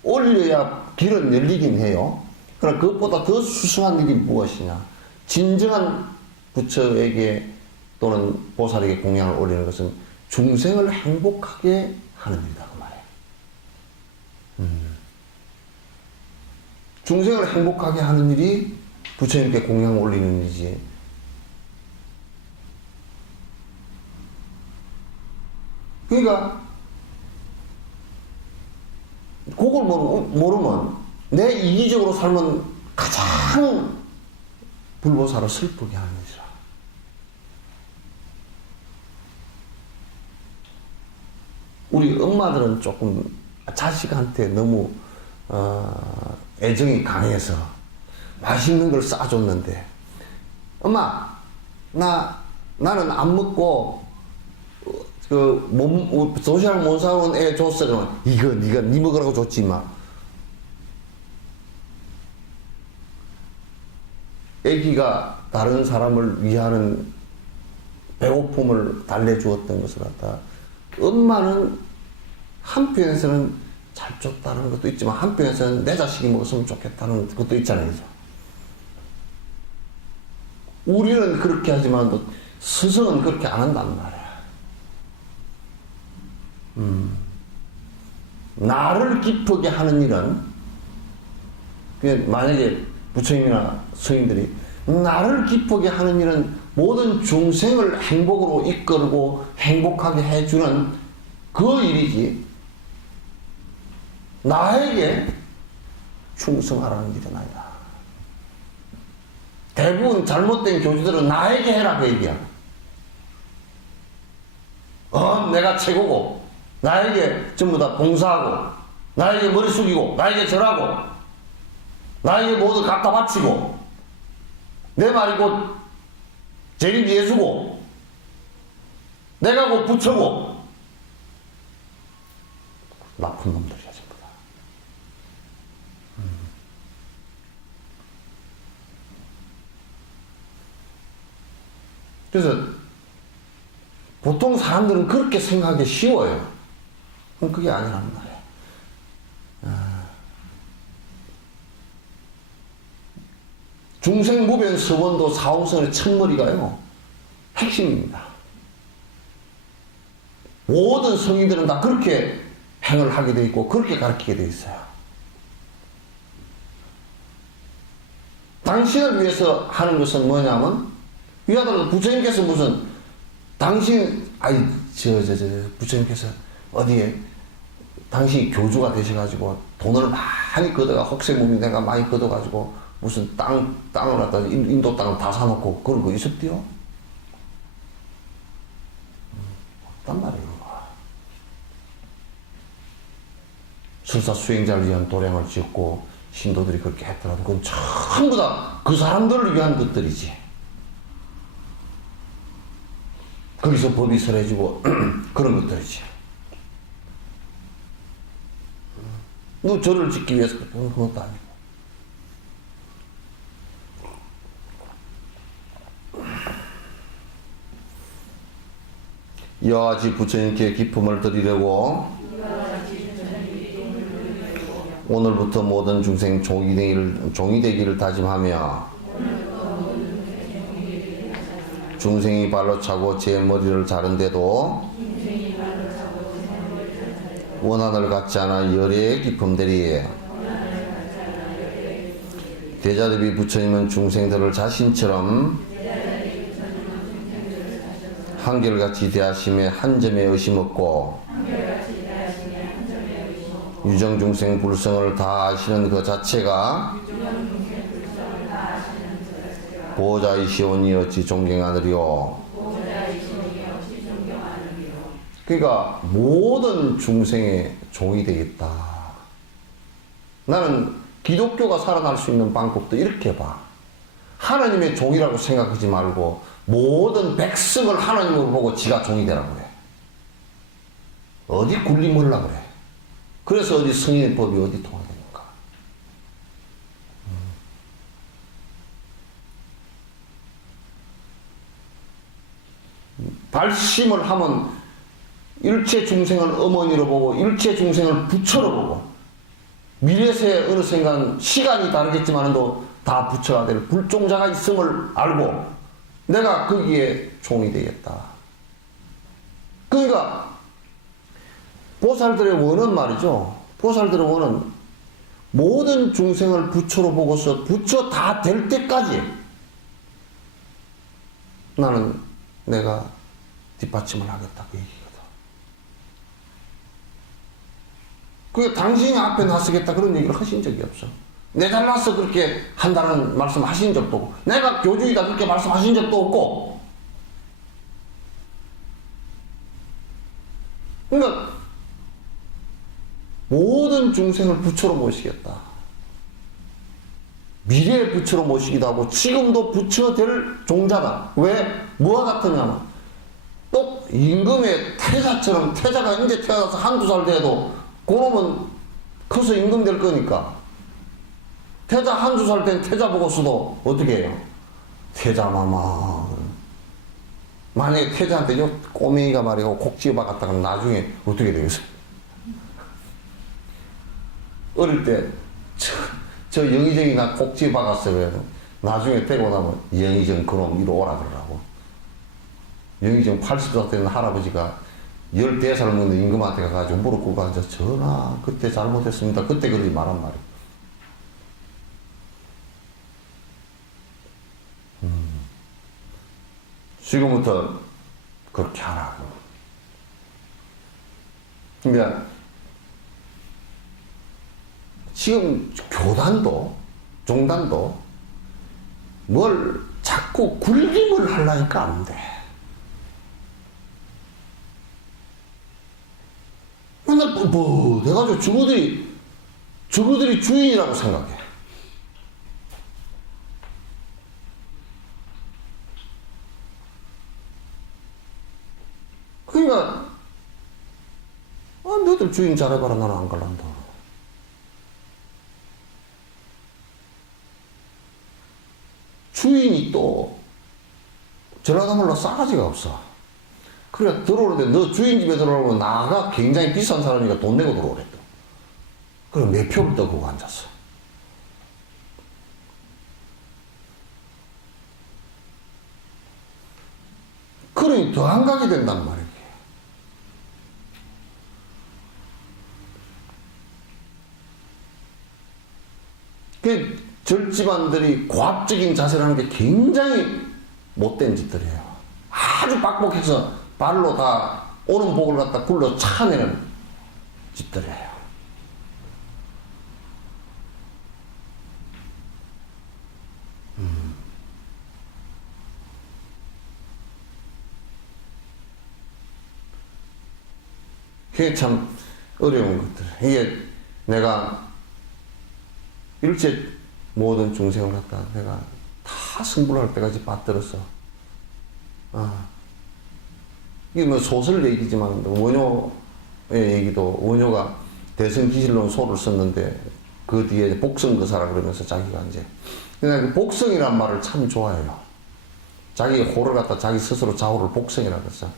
올려야 길은 열리긴 해요. 그러나 그것보다 더 수승한 일이 무엇이냐? 진정한 부처에게 또는 보살에게 공양을 올리는 것은 중생을 행복하게 하는 일이다 그 말이에요. 중생을 행복하게 하는 일이 부처님께 공양을 올리는 일이지. 그러니까 그걸 모르면 내 이기적으로 살면 가장 불보살을 슬프게 하는 일이라. 우리 엄마들은 조금 자식한테 너무 애정이 강해서 맛있는 걸 싸줬는데, 엄마 나는 안 먹고 도시락 못 사온 애 줬어. 그러면 이거 네가 네 먹으라고 줬지 마. 애기가 다른 사람을 위하는 배고픔을 달래주었던 것을 갖다 엄마는 한편에서는 잘 줬다는 것도 있지만 한편에서는 내 자식이 먹었으면 좋겠다는 것도 있잖아요. 우리는 그렇게 하지만 스승은 그렇게 안 한단 말이야. 나를 기쁘게 하는 일은, 만약에 부처님이나 스님들이 나를 기쁘게 하는 일은 모든 중생을 행복으로 이끌고 행복하게 해주는 그 일이지, 나에게 충성하라는 일은 아니다. 대부분 잘못된 교주들은 나에게 해라 그 얘기야. 내가 최고고, 나에게 전부 다 봉사하고, 나에게 머리 숙이고, 나에게 절하고, 나에게 모두 갖다 바치고, 내 말이 곧 재림 예수고, 내가 곧 부처고, 나쁜 놈들이야 전부 다. 그래서 보통 사람들은 그렇게 생각하기 쉬워요. 그게 아니란 말이에요. 중생무변 서원도 사홍선의 첫머리가요, 핵심입니다. 모든 성인들은 다 그렇게 행을 하게 돼 있고 그렇게 가르치게 돼 있어요. 당신을 위해서 하는 것은 뭐냐면 위하더라도 부처님께서 무슨 부처님께서 어디에 당신이 교주가 되셔가지고 돈을 많이 걷어가 혹세무미 내가 많이 걷어가지고 무슨 땅을 갖다 인도 땅을 다 사놓고 그런 거 있었대요? 없단 말이에요. 설사 수행자를 위한 도량을 짓고 신도들이 그렇게 했더라도 그건 전부 다 그 사람들을 위한 것들이지. 거기서 법이 설해지고 그런 것들이지. 너 절을 짓기 위해서 그것도 아니고. 여하지 부처님께 기품을 드리려고 오늘부터 모든 중생 종이 되기를 다짐하며 중생이 발로 차고 제 머리를 자른데도 원한을 갖지 않아 열애의 기품들이 대자대비 부처님은 중생들을 자신처럼 한결같이 대하심에 한 점에 의심 없고 유정중생 불성을 다 아시는 그 자체가 보호자이시오니 어찌 존경하느리요. 그러니까 모든 중생의 종이 되겠다. 나는 기독교가 살아날 수 있는 방법도 이렇게 봐. 하나님의 종이라고 생각하지 말고 모든 백성을 하나님으로 보고 지가 종이 되라고 그래. 어디 굴림을라 그래. 그래서 어디 성인의 법이 어디 통하겠는가. 발심을 하면 일체 중생을 어머니로 보고 일체 중생을 부처로 보고 미래세 어느 생각 시간이 다르겠지만도 다 부처가 될 불종자가 있음을 알고 내가 거기에 종이 되겠다. 그러니까 보살들의 원은 말이죠. 보살들의 원은 모든 중생을 부처로 보고서 부처 다 될 때까지 나는 내가 뒷받침을 하겠다. 그 얘기거든. 그게 당신이 앞에 나서겠다 그런 얘기를 하신 적이 없어. 내 잘나서 그렇게 한다는 말씀 하신 적도 없고 내가 교주이다 그렇게 말씀하신 적도 없고 그러니까 모든 중생을 부처로 모시겠다. 미래의 부처로 모시기도 하고 지금도 부처 될 종자다. 왜? 뭐와 같으냐면 또 임금의 태자처럼 태자가 이제 태어나서 한두 살 돼도 그놈은 커서 임금 될 거니까 태자 한두 살 된 태자 보고서도 어떻게 해요? 태자마마 만약에 태자한테 요 꼬맹이가 말이야 곡 집어박았다가 나중에 어떻게 되겠어요? 어릴 때 저 영의정이 나 곡 집어박았어요. 나중에 되고 나면 영의정 그놈 이리 오라 그러라고. 영의정 80살 되는 할아버지가 14살 먹는 임금한테 가가지고 무릎 꿇고 앉아 전하 그때 잘못했습니다. 그때 그러지 말란 말이에요. 지금부터 그렇게 하라고. 그러니까 지금 교단도 종단도 뭘 자꾸 굴림을 하려니까 안 돼. 맨날 뻔뻔해가지고 저거들이 주인이라고 생각해. 그러니까 너희들 주인 잘해봐라. 나는 안 갈란다. 주인이 또 전라도 몰라 싸가지가 없어. 그래 들어오는데 너 주인 집에 들어오면 나가 굉장히 비싼 사람이니까 돈 내고 들어오랬다. 그래 매표를 떠고 앉았어. 그러니 더 안 가게 된단 말이야. 그 절집안들이 고압적인 자세를 하는 게 굉장히 못된 짓들이에요. 아주 빡빡해서 발로 다 오는 복을 갖다 굴러 차내는 짓들이에요. 그게 참 어려운 것들. 이게 내가 일체 모든 중생을 갖다 내가 다 승불할 때까지 받들었어. 이게 뭐 소설 얘기지만 원효의 얘기도 원효가 대성기실론 소를 썼는데 그 뒤에 복성거사라 그러면서 자기가 이제 그냥 그 복성이란 말을 참 좋아해요. 자기 호를 갖다 자기 스스로 좌우를 복성이라고 했어.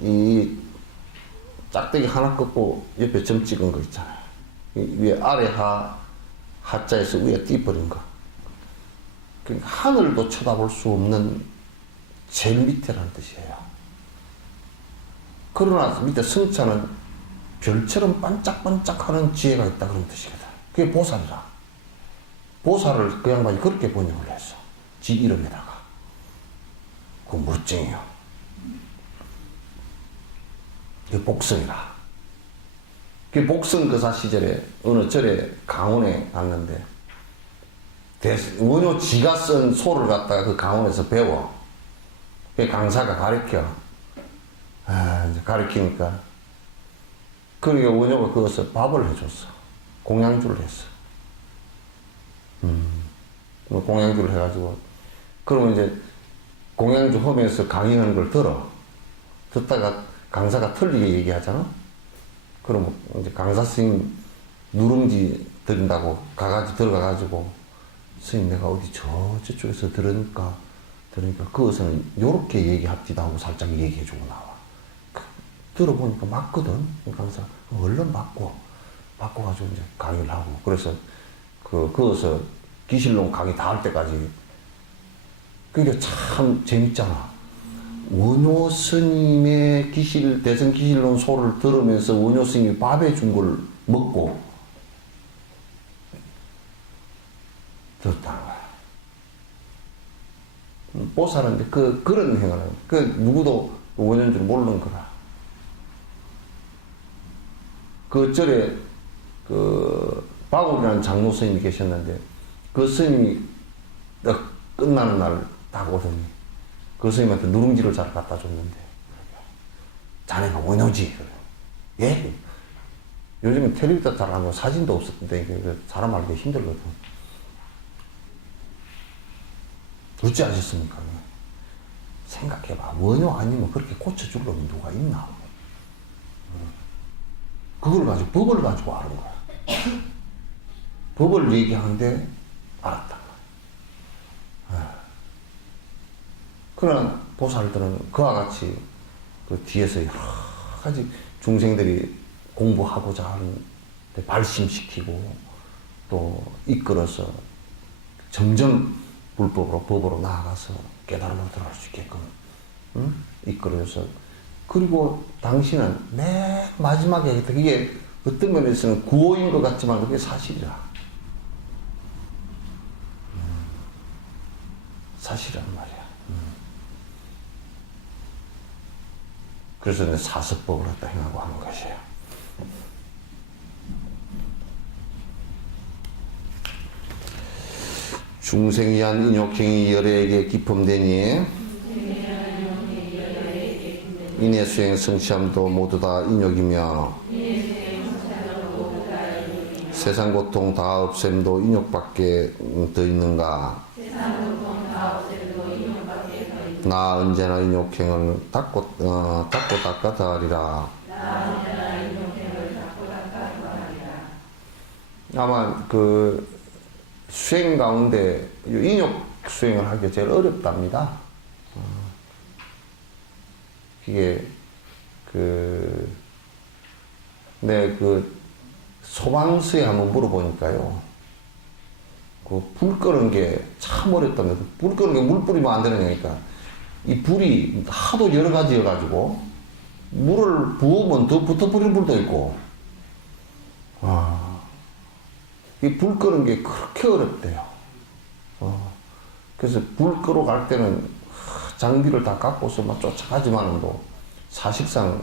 이 짝대기 하나 꺾고 옆에 점 찍은 거 있잖아요. 위에 아래 하자에서 위에 띄버린 거. 그러니까 하늘도 쳐다볼 수 없는 제일 밑에라는 뜻이에요. 그러나 밑에 성자는 별처럼 반짝반짝하는 지혜가 있다 그런 뜻이거든. 그게 보살이라. 보살을 그 양반이 그렇게 번역을 했어. 지 이름에다가. 그 멋쟁이요. 그 복성이라. 그 복성거사 시절에 어느 절에 강원에 갔는데 원효 지가 쓴 소를 갖다가 그 강원에서 배워. 그 강사가 가르쳐. 이제 가르치니까. 그러니까 원효가 그것을 밥을 해줬어. 공양주를 했어. 공양주를 해가지고. 그러면 이제 공양주 험에서 강의하는 걸 들어. 듣다가 강사가 틀리게 얘기하잖아? 그럼 이제 강사 스님 누룽지 드린다고 들어가가지고 스님 내가 어디 저쪽에서 들으니까 그것은 요렇게 얘기합디다 하고 살짝 얘기해주고 나와. 들어보니까 맞거든. 강사 얼른 바꿔가지고 이제 강의를 하고. 그래서 그것을 기실론 강의 다 할 때까지. 그게 참 재밌잖아. 원효 스님의 대성기실론 소를 들으면서 원효 스님이 밥해 준 걸 먹고 들었다는 거야. 보살은 그런 행을 하는 거야. 누구도 원효인 줄 모르는 거라. 그 절에 바울이라는 장로 스님이 계셨는데 그 스님이 끝나는 날 딱 오더니 그 스님한테 누룽지를 잘 갖다 줬는데 자네가 원효지. 예? 요즘은 텔레비전 잘 안 하고 사진도 없었는데 사람 알기 힘들거든. 어찌 아셨습니까? 생각해봐. 원효 아니면 그렇게 고쳐줄 놈이 누가 있나? 그걸 가지고 법을 가지고 아는 거야. 법을 얘기하는데 알았단 말이야. 그러나 보살들은 그와 같이 그 뒤에서 여러 가지 중생들이 공부하고자 하는데 발심시키고 또 이끌어서 점점 불법으로 법으로 나아가서 깨달음으로 들어갈 수 있게끔 이끌어서 그리고 당신은 맨 마지막에 하겠다. 이게 어떤 면에서는 구호인 것 같지만 그게 사실이라. 사실이란 말이야. 그래서 사서법을 갖다 행하고 하는 것이에요. 중생이한 인욕행이 열애에게 기품되니 인의 수행 성취함도 모두 다 인욕이며 세상 고통 다 없앰도 인욕밖에 더 있는가. 나 언제나 인욕행을 닦고 닦아다 하리라. 아마 그 수행 가운데 인욕 수행을 하기가 제일 어렵답니다. 이게 내 소방서에 한번 물어보니까요. 불 끄는 게 참 어렵답니다. 불 끄는 게 물 뿌리면 안 되는 거니까. 이 불이 하도 여러 가지여가지고, 물을 부으면 더 붙어 뿌리는 불도 있고, 이 불 끄는 게 그렇게 어렵대요. 그래서 불 끄러 갈 때는 장비를 다 갖고서 막 쫓아가지만은 사실상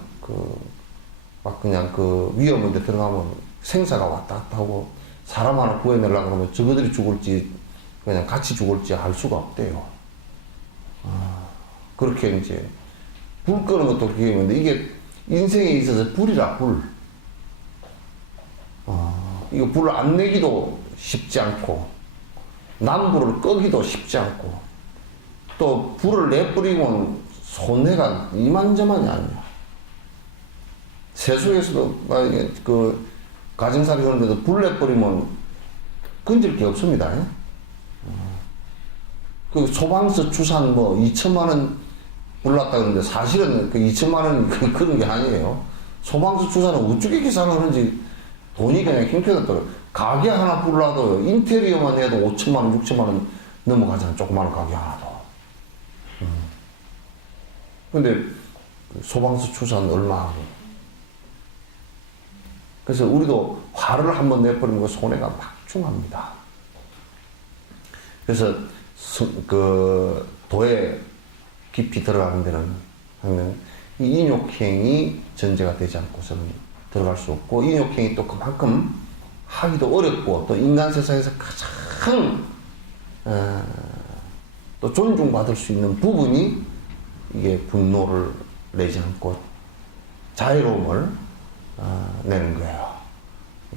막 그냥 위험한 데 들어가면 생사가 왔다 갔다 하고 사람 하나 구해내려고 그러면 저거들이 죽을지 그냥 같이 죽을지 알 수가 없대요. 그렇게 이제 불 끄는 것도 그게 있는데 이게 인생에 있어서 불이라 불. 이거 불을 안 내기도 쉽지 않고 남불을 끄기도 쉽지 않고 또 불을 내버리면 손해가 이만저만이 아니야. 세속에서도 가정살이 그런데도 불 내버리면 건질 게 없습니다. 소방서 추산 2천만 원 불났다 그러는데 사실은 2천만 원 그런 게 아니에요. 소방서 추산은 어떻게 계산을 하는지 돈이 그냥 힘들었더라고요. 가게 하나 불나도 인테리어만 해도 5천만 원, 6천만 원 넘어가잖아. 조그마한 가게 하나도. 근데 소방서 추산 얼마 하고. 그래서 우리도 화를 한번 내버리면 손해가 막중합니다. 그래서 도에 깊이 들어가는 데는 하면 이 인욕행이 전제가 되지 않고서는 들어갈 수 없고 인욕행이 또 그만큼 하기도 어렵고 또 인간 세상에서 가장 또 존중받을 수 있는 부분이 이게 분노를 내지 않고 자유로움을 내는 거예요.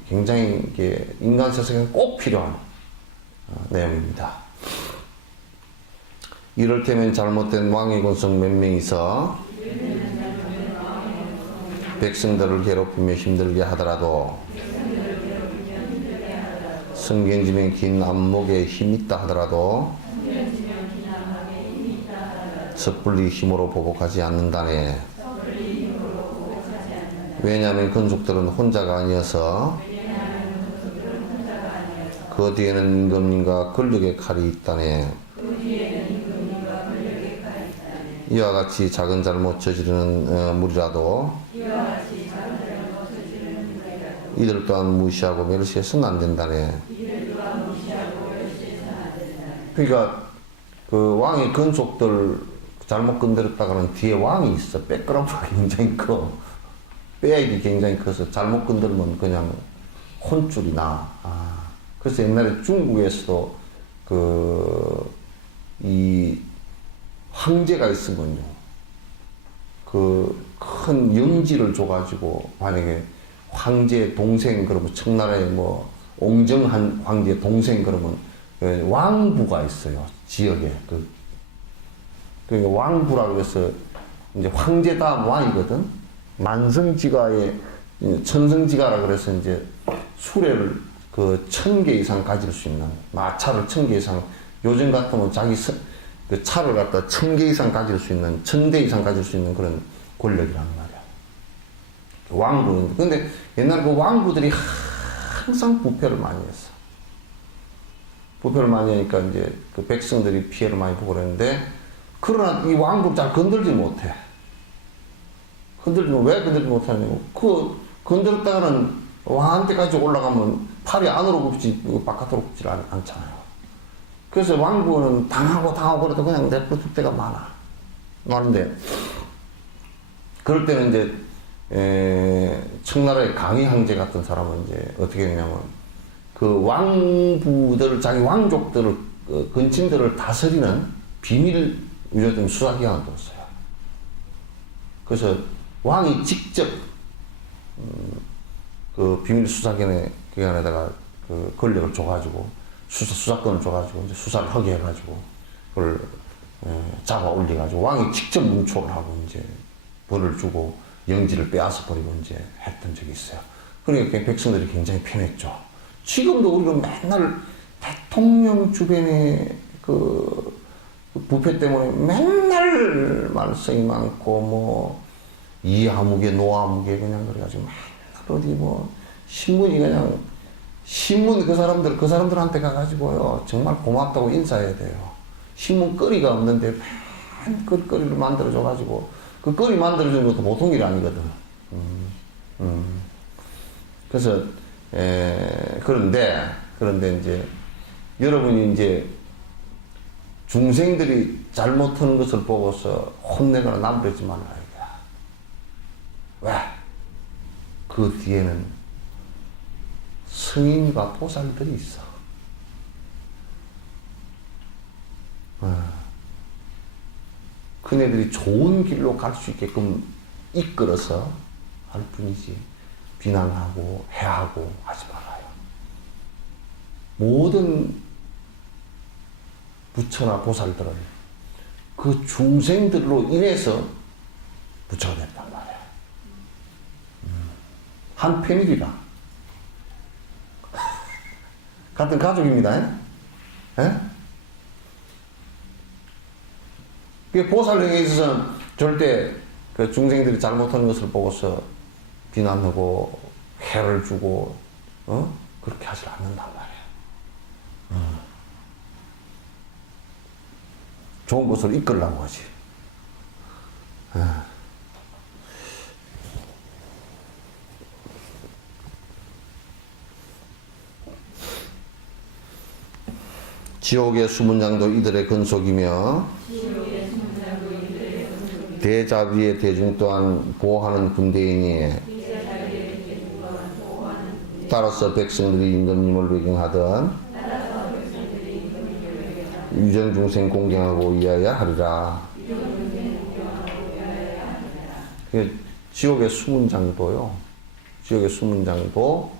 굉장히 이게 인간 세상에 꼭 필요한 내용입니다. 이를테면 잘못된 왕의 군성 몇 명이서 백성들을 괴롭히며 힘들게 하더라도 성경지면 긴 안목에 힘이 있다 하더라도 섣불리 힘으로 보복하지 않는다네. 왜냐하면 건속들은 혼자가 아니어서 그 뒤에는 임금님과 권력의 칼이 있다네. 이와 같이 작은 잘못 저지르는 무리라도 이들 또한 무시하고 멸시해서는 안 된다네. 그러니까 그 왕의 건속들 잘못 건드렸다가는 뒤에 왕이 있어. 백그라운드가 굉장히 커. 백이 굉장히 커서 잘못 건드리면 그냥 혼쭐이 나. 그래서 옛날에 중국에서도 이 황제가 있으면요. 큰 영지를 줘가지고 만약에 황제 동생 그러면 청나라에 옹정한 황제 동생 그러면 왕부가 있어요. 지역에. 그러니까 왕부라고 해서 이제 황제 다음 왕이거든. 만성지가에 천성지가라 그래서 이제 수레를 1,000개 이상 가질 수 있는 마차를 1,000개 이상 요즘 같으면 자기 그 차를 갖다 1,000개 이상 가질 수 있는 1,000대 이상 가질 수 있는 그런 권력이란 말이야. 왕부인데 근데 옛날 그 왕부들이 항상 부패를 많이 했어. 부패를 많이 하니까 이제 그 백성들이 피해를 많이 보고 그랬는데 그러나 이 왕부를 잘 건들지 못해. 왜 건들지 못하냐고. 건드렸다가는 왕한테까지 올라가면 팔이 안으로 굽지 바깥으로 굽지 않잖아요. 그래서 왕부는 당하고 그래도 그냥 내버릴 때가 많은데 그럴 때는 이제 청나라의 강희 황제 같은 사람은 이제 어떻게 했냐면 그 왕부들 자기 왕족들을 근친들을 다스리는 비밀 유조된 수사기관을 뒀어요. 그래서 왕이 직접 그 비밀 수사기관에다가 그 권력을 줘가지고 수사권을 줘가지고 이제 수사를 하게 해가지고 그걸 잡아 올려가지고 왕이 직접 문초를 하고 이제 벌을 주고 영지를 빼앗아 버리고 이제 했던 적이 있어요. 그러니까 백성들이 굉장히 편했죠. 지금도 우리가 맨날 대통령 주변에 그 부패 때문에 맨날 말썽이 많고 이아무개 노아무개 그냥 그래가지고 맨날 어디 신문이 그냥 신문 그 사람들한테 가가지고요 정말 고맙다고 인사해야 돼요. 신문 거리가 없는데 맨 거리를 만들어줘가지고 그 거리 만들어주는 것도 보통 일이 아니거든. 그래서 그런데 그런데 이제 여러분이 이제 중생들이 잘못하는 것을 보고서 혼내거나 남부러지 말아야 돼. 왜? 그 뒤에는 성인과 보살들이 있어. 그네들이 좋은 길로 갈 수 있게끔 이끌어서 할 뿐이지 비난하고 해하고 하지 말아요. 모든 부처나 보살들은 그 중생들로 인해서 부처가 됐단 말이야. 한 패밀리라. 같은 가족입니다. 예? 그 보살령에 있어서는 절대 그 중생들이 잘못하는 것을 보고서 비난하고 해를 주고 그렇게 하지 않는단 말이야. 좋은 것을 이끌려고 하지. 지옥의 수문장도 이들의 근속이며 대자비의 대중 또한 보호하는 군대이니 따라서 백성들이 임금님을 외경하던 유전중생 공경하고 위하여 하리라. 지옥의 수문장도요. 지옥의 수문장도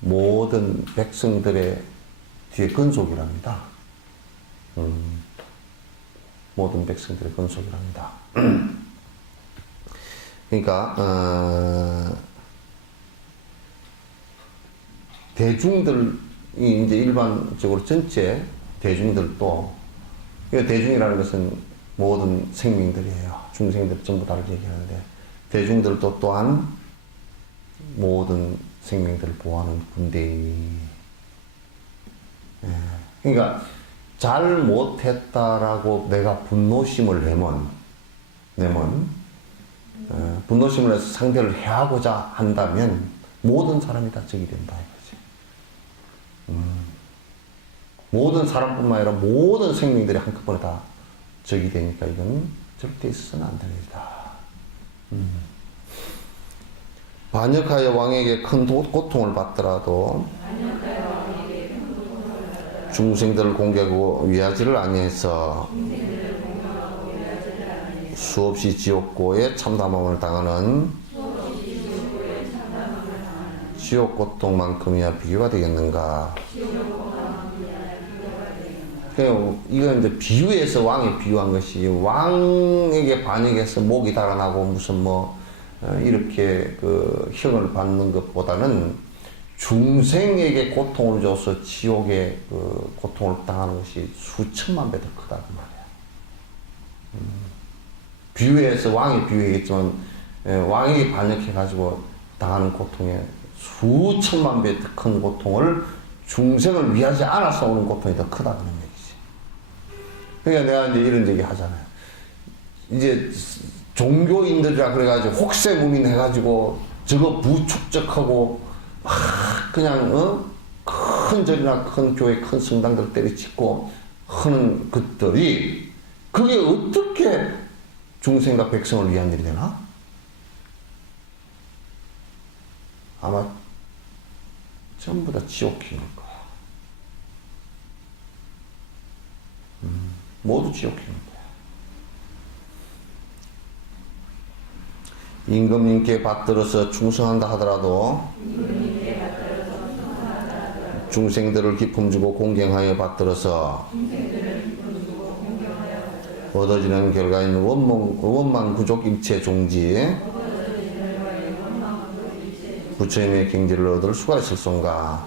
모든 백성들의 뒤에 근속이랍니다. 모든 백성들의 근속이랍니다. 그러니까 대중들이 이제 일반적으로 전체 대중들도, 대중이라는 것은 모든 생명들이에요. 중생들 전부 다를 얘기하는데, 대중들도 또한 모든 생명들을 보호하는 군대이니. 그러니까 잘못했다라고 내가 분노심을 내면 분노심을 해서 상대를 해하고자 한다면 모든 사람이 다 적이 된다 이거지. 모든 사람뿐만 아니라 모든 생명들이 한꺼번에 다 적이 되니까 이건 절대 있어서는 안 되는 일이다. 반역하여 왕에게 큰 고통을 받더라도 중생들을 공격하고 위하지를 아니해서 수없이 지옥고에 참담함을 당하는 지옥 고통만큼이야 비교가 되겠는가? 이건 이제 비유에서 왕에 비유한 것이, 왕에게 반역해서 목이 달아나고 무슨 이렇게 그 형을 받는 것보다는 중생에게 고통을 줘서 지옥의 그 고통을 당하는 것이 수천만 배 더 크다 그 말이야. 비유에서 왕이 비유했지만 왕에게 반역해가지고 당하는 고통에 수천만 배 더 큰 고통을 중생을 위하지 않아서 오는 고통이 더 크다 그런 얘기지. 그러니까 내가 이제 이런 얘기 하잖아요. 이제 종교인들이라 그래가지고 혹세무민 해가지고 저거 부축적하고 막 그냥 큰 절이나 큰 교회 큰 성당들 때려치고 하는 것들이 그게 어떻게 중생과 백성을 위한 일이 되나? 아마 전부 다 지옥행일 거야. 모두 지옥행일 거야. 임금님께 받들어서 충성한다 하더라도 중생들을 기품 주고 공경하여 받들어서 얻어지는 결과인 원망 부족 일체 종지 부처님의 경지를 얻을 수가 있을성가?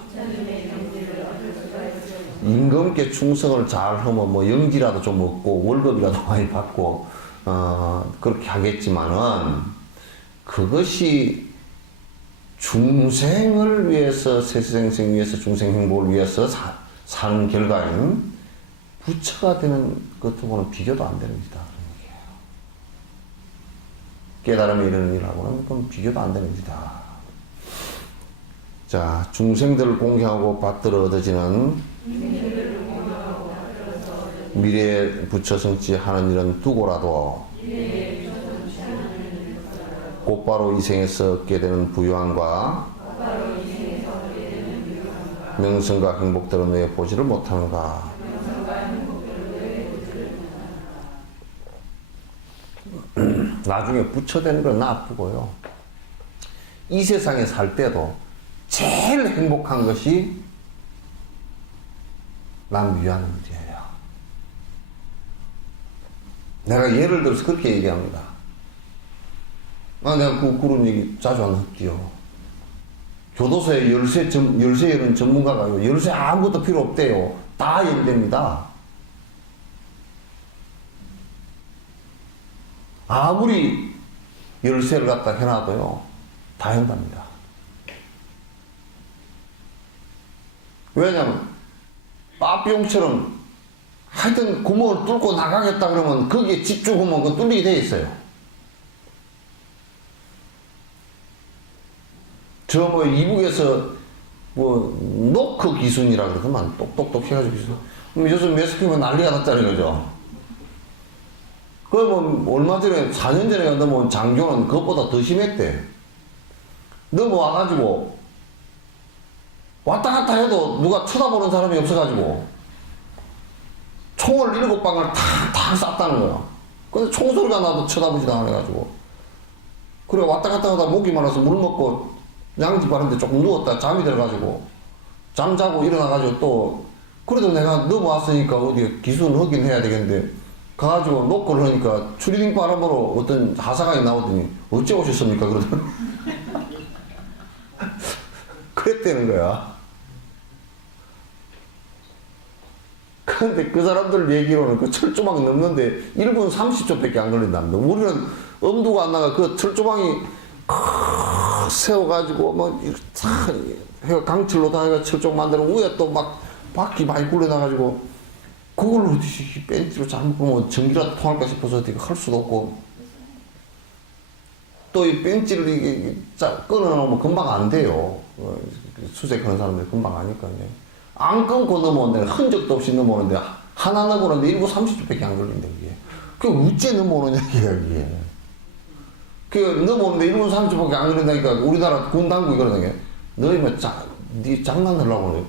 임금께 충성을 잘 하면 연기라도 좀 얻고 월급이라도 많이 받고 그렇게 하겠지만은 그것이 중생을 위해서, 세세생생 위해서, 중생 행복을 위해서 사는 결과인 부처가 되는 것하고는 비교도 안 되는 일이다. 그런 얘기예요. 깨달음이 이르는 일하고는 그건 비교도 안 되는 일이다. 자, 자, 중생들을 공경하고 받들어 얻어지는 미래에 부처 성취하는 일은 두고라도 곧바로 이 생에서 얻게 되는 부유함과 명성과 행복들은 왜 보지를 못하는가? 나중에 부처 되는 건 나쁘고요. 이 세상에 살 때도 제일 행복한 것이 남 위하는 일이에요. 내가 예를 들어서 그렇게 얘기합니다. 내가 그런 얘기 자주 안 했디요. 교도소에 열쇠 여는 전문가가 열쇠 아무것도 필요 없대요. 다 열됩니다. 아무리 열쇠를 갖다 해놔도요, 다 연답니다. 왜냐면, 빠삐용처럼 하여튼 구멍을 뚫고 나가겠다 그러면 거기에 집중하면 그 뚫리게 돼 있어요. 저 뭐 이북에서 뭐 노크 기순이라 그러더만 똑똑똑 해가지고 기순. 요즘 매스키면 난리가 났다는 거죠. 그 뭐 얼마 전에 4년 전에 넘어온 장교는 그것보다 더 심했대. 넘어와가지고 왔다 갔다 해도 누가 쳐다보는 사람이 없어가지고 총을 7방을 탁탁 쐈다는 거야. 근데 총소리가 나도 쳐다보지도 않아가지고 그래 왔다 갔다 하다 목이 말라서 물 먹고 양지 바른데 조금 누웠다 잠이 들어가지고 잠자고 일어나가지고 또 그래도 내가 넘어왔으니까 어디 기순 하긴 해야 되겠는데 가가지고 노크를 하니까 추리닝 바람으로 어떤 하사관이 나오더니 어째 오셨습니까? 그러더니 그랬다는 거야. 근데 그 사람들 얘기로는 그 철조망 넘는데 1분 30초밖에 안 걸린답니다. 우리는 엄두가 안 나가 그 철조망이 세워가지고 뭐 해가 강철로 다 해가 철조망 만들어 위에 또 막 바퀴 많이 굴려놔가지고 그걸 어디서 벤치로 잘못 보면 전기라도 통할까 싶어서 어떻게 할 수도 없고 또 이 벤치를 이게 끊어놓으면 금방 안 돼요. 수색하는 사람들이 금방 아니까요. 안 끊고 넘어오는데 흔적도 없이 넘어오는데 하나 넘어오는데 1분 30초밖에 안 걸린다 그게. 그게 어째 넘어오느냐 이게. 그 넘어오는데 1분 30초밖에 안 걸린다니까 우리나라 군 당국이 그러는 게 너희 뭐 네 장난하려고 그래.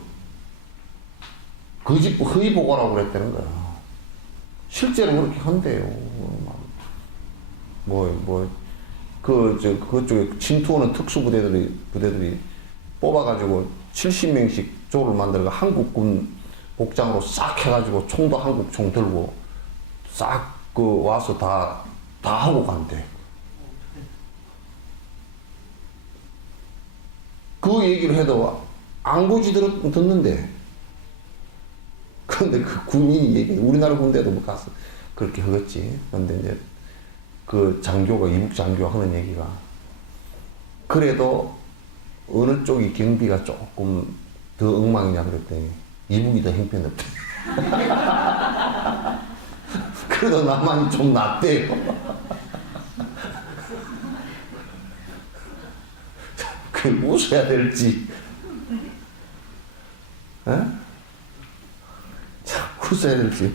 그 집 허위 보고라고 그랬다는 거야. 실제로 그렇게 한대요. 그쪽에 침투하는 부대들이 뽑아가지고 70명씩 조를 만들어가 한국군 복장으로 싹 해가지고 총도 한국 총 들고 싹 와서 다 하고 간대. 그 얘기를 해도 안고지 듣는데 그런데 그 군인이 얘기, 우리나라 군대도 뭐 가서 그렇게 하겠지. 그런데 이제 그 장교가, 이북 장교가 하는 얘기가 그래도 어느 쪽이 경비가 조금 더 엉망이냐 그랬더니 이북이 더 형편없대. 그래도 남한이 좀 낫대요. 그 웃어야 될지, 웃어야 될지,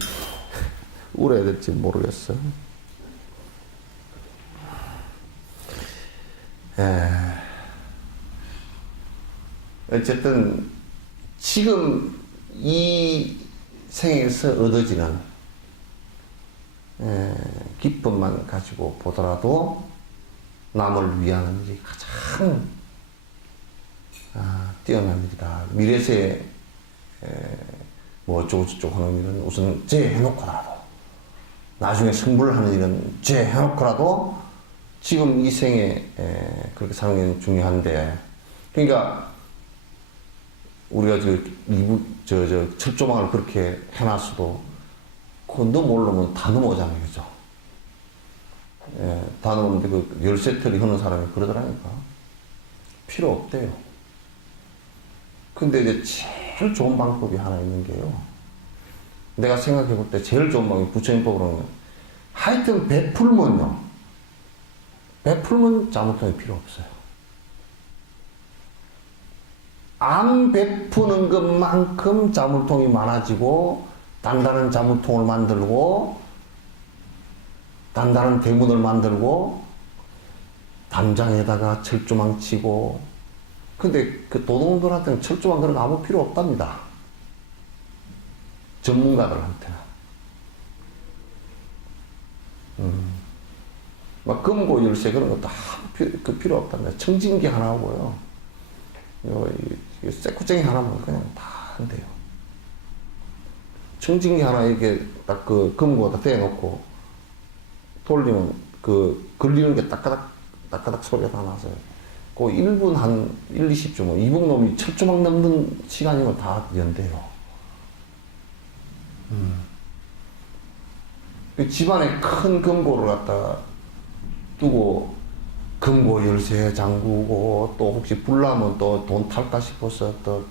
울어야 될지 모르겠어. 어쨌든 지금 이 생에서 얻어지는 기쁨만 가지고 보더라도 남을 위하는 일이 가장 뛰어난 일이다. 미래세에 뭐 어쩌고저쩌고 하는 일은 우선 제해놓고라도 나중에 성불하는 일은 제해놓고라도 지금 이 생에 그렇게 사는 게 중요한데, 그러니까 우리가 철조망을 그렇게 해놨어도 그건 너 모르면 다 넘어오잖아요, 그죠? 다 넘어오는데 그 열쇠털이 하는 사람이 그러더라니까. 필요 없대요. 근데 이제 제일 좋은 방법이 하나 있는 게요. 내가 생각해 볼 때 제일 좋은 방법이 부처님법으로는 하여튼 베풀면 잘못하면 필요 없어요. 안 베푸는 것만큼 자물통이 많아지고 단단한 자물통을 만들고 단단한 대문을 만들고 담장에다가 철조망 치고. 근데 그 도둑놈들한테는 철조망 그런 거 아무 필요 없답니다. 전문가들한테는. 막 금고 열쇠 그런 것도 아무 필요 없답니다. 청진기 하나 하고요. 쇠구쟁이 하나면 그냥 다 한대요. 청진기 하나 이렇게 딱 그 금고에다 대놓고 돌리면 그 걸리는 게 따까닥 소리가 다 나서요. 그 1분 한 1, 20초 뭐 이북놈이 철조망 넘는 시간이면 다 연대요. 집안에 큰 금고를 갖다가 두고 금고 열쇠 잠그고 또 혹시 불나면 또 돈 탈까 싶어서 또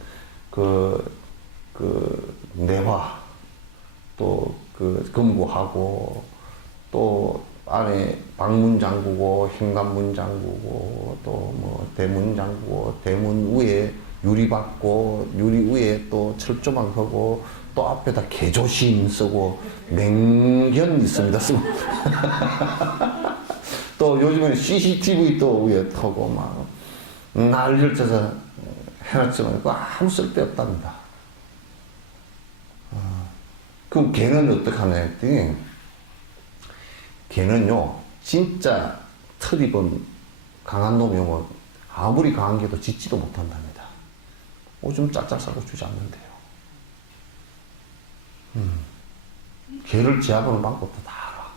내화 또 그 금고하고 또 안에 방문 잠그고 현관문 잠그고 또 뭐 대문 잠그고 대문 위에 유리 받고 유리 위에 또 철조망 하고 또 앞에다 개조심 쓰고 맹견 있습니다 쓰고 또 요즘에는 CCTV 또 위에 타고 막 난리를 쳐서 해놨지만 그거 아무 쓸데없답니다. 그럼 걔는 어떡하냐 했더니 걔는요 진짜 트립은 강한 놈이면 아무리 강한 개도 짖지도 못한답니다. 오줌 짝짝 싸고 주지 않는데요. 걔를 제압하는 방법도 다 알아.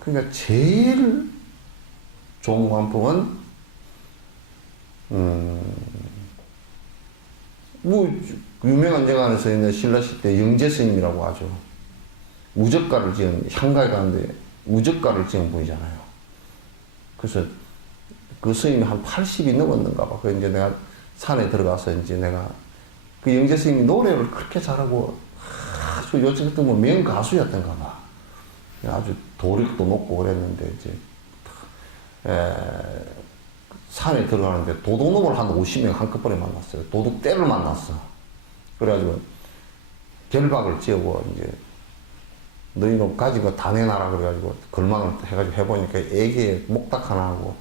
그러니까 제일 좋은 방법은 뭐 유명한 제가안에서 있는 신라시 때 영재 스님이라고 하죠. 우젓가를 지은 향가에 가는데 우젓가를 지은 분이잖아요. 그래서 그 스님이 한 80이 넘었는가 봐. 그 이제 내가 산에 들어가서 이제 내가 그 영재 스님이 노래를 그렇게 잘하고 아주 요즘 같은 뭐 명가수였던가 봐. 아주 도력도 높고 그랬는데 이제 산에 들어가는데 도둑놈을 한 50명 한꺼번에 만났어요. 도둑떼를 만났어. 그래가지고 결박을 지어고 이제 너희 놈 가진 거 다 내놔라 그래가지고 걸망을 해가지고 해보니까 애기에 목닥 하나 하고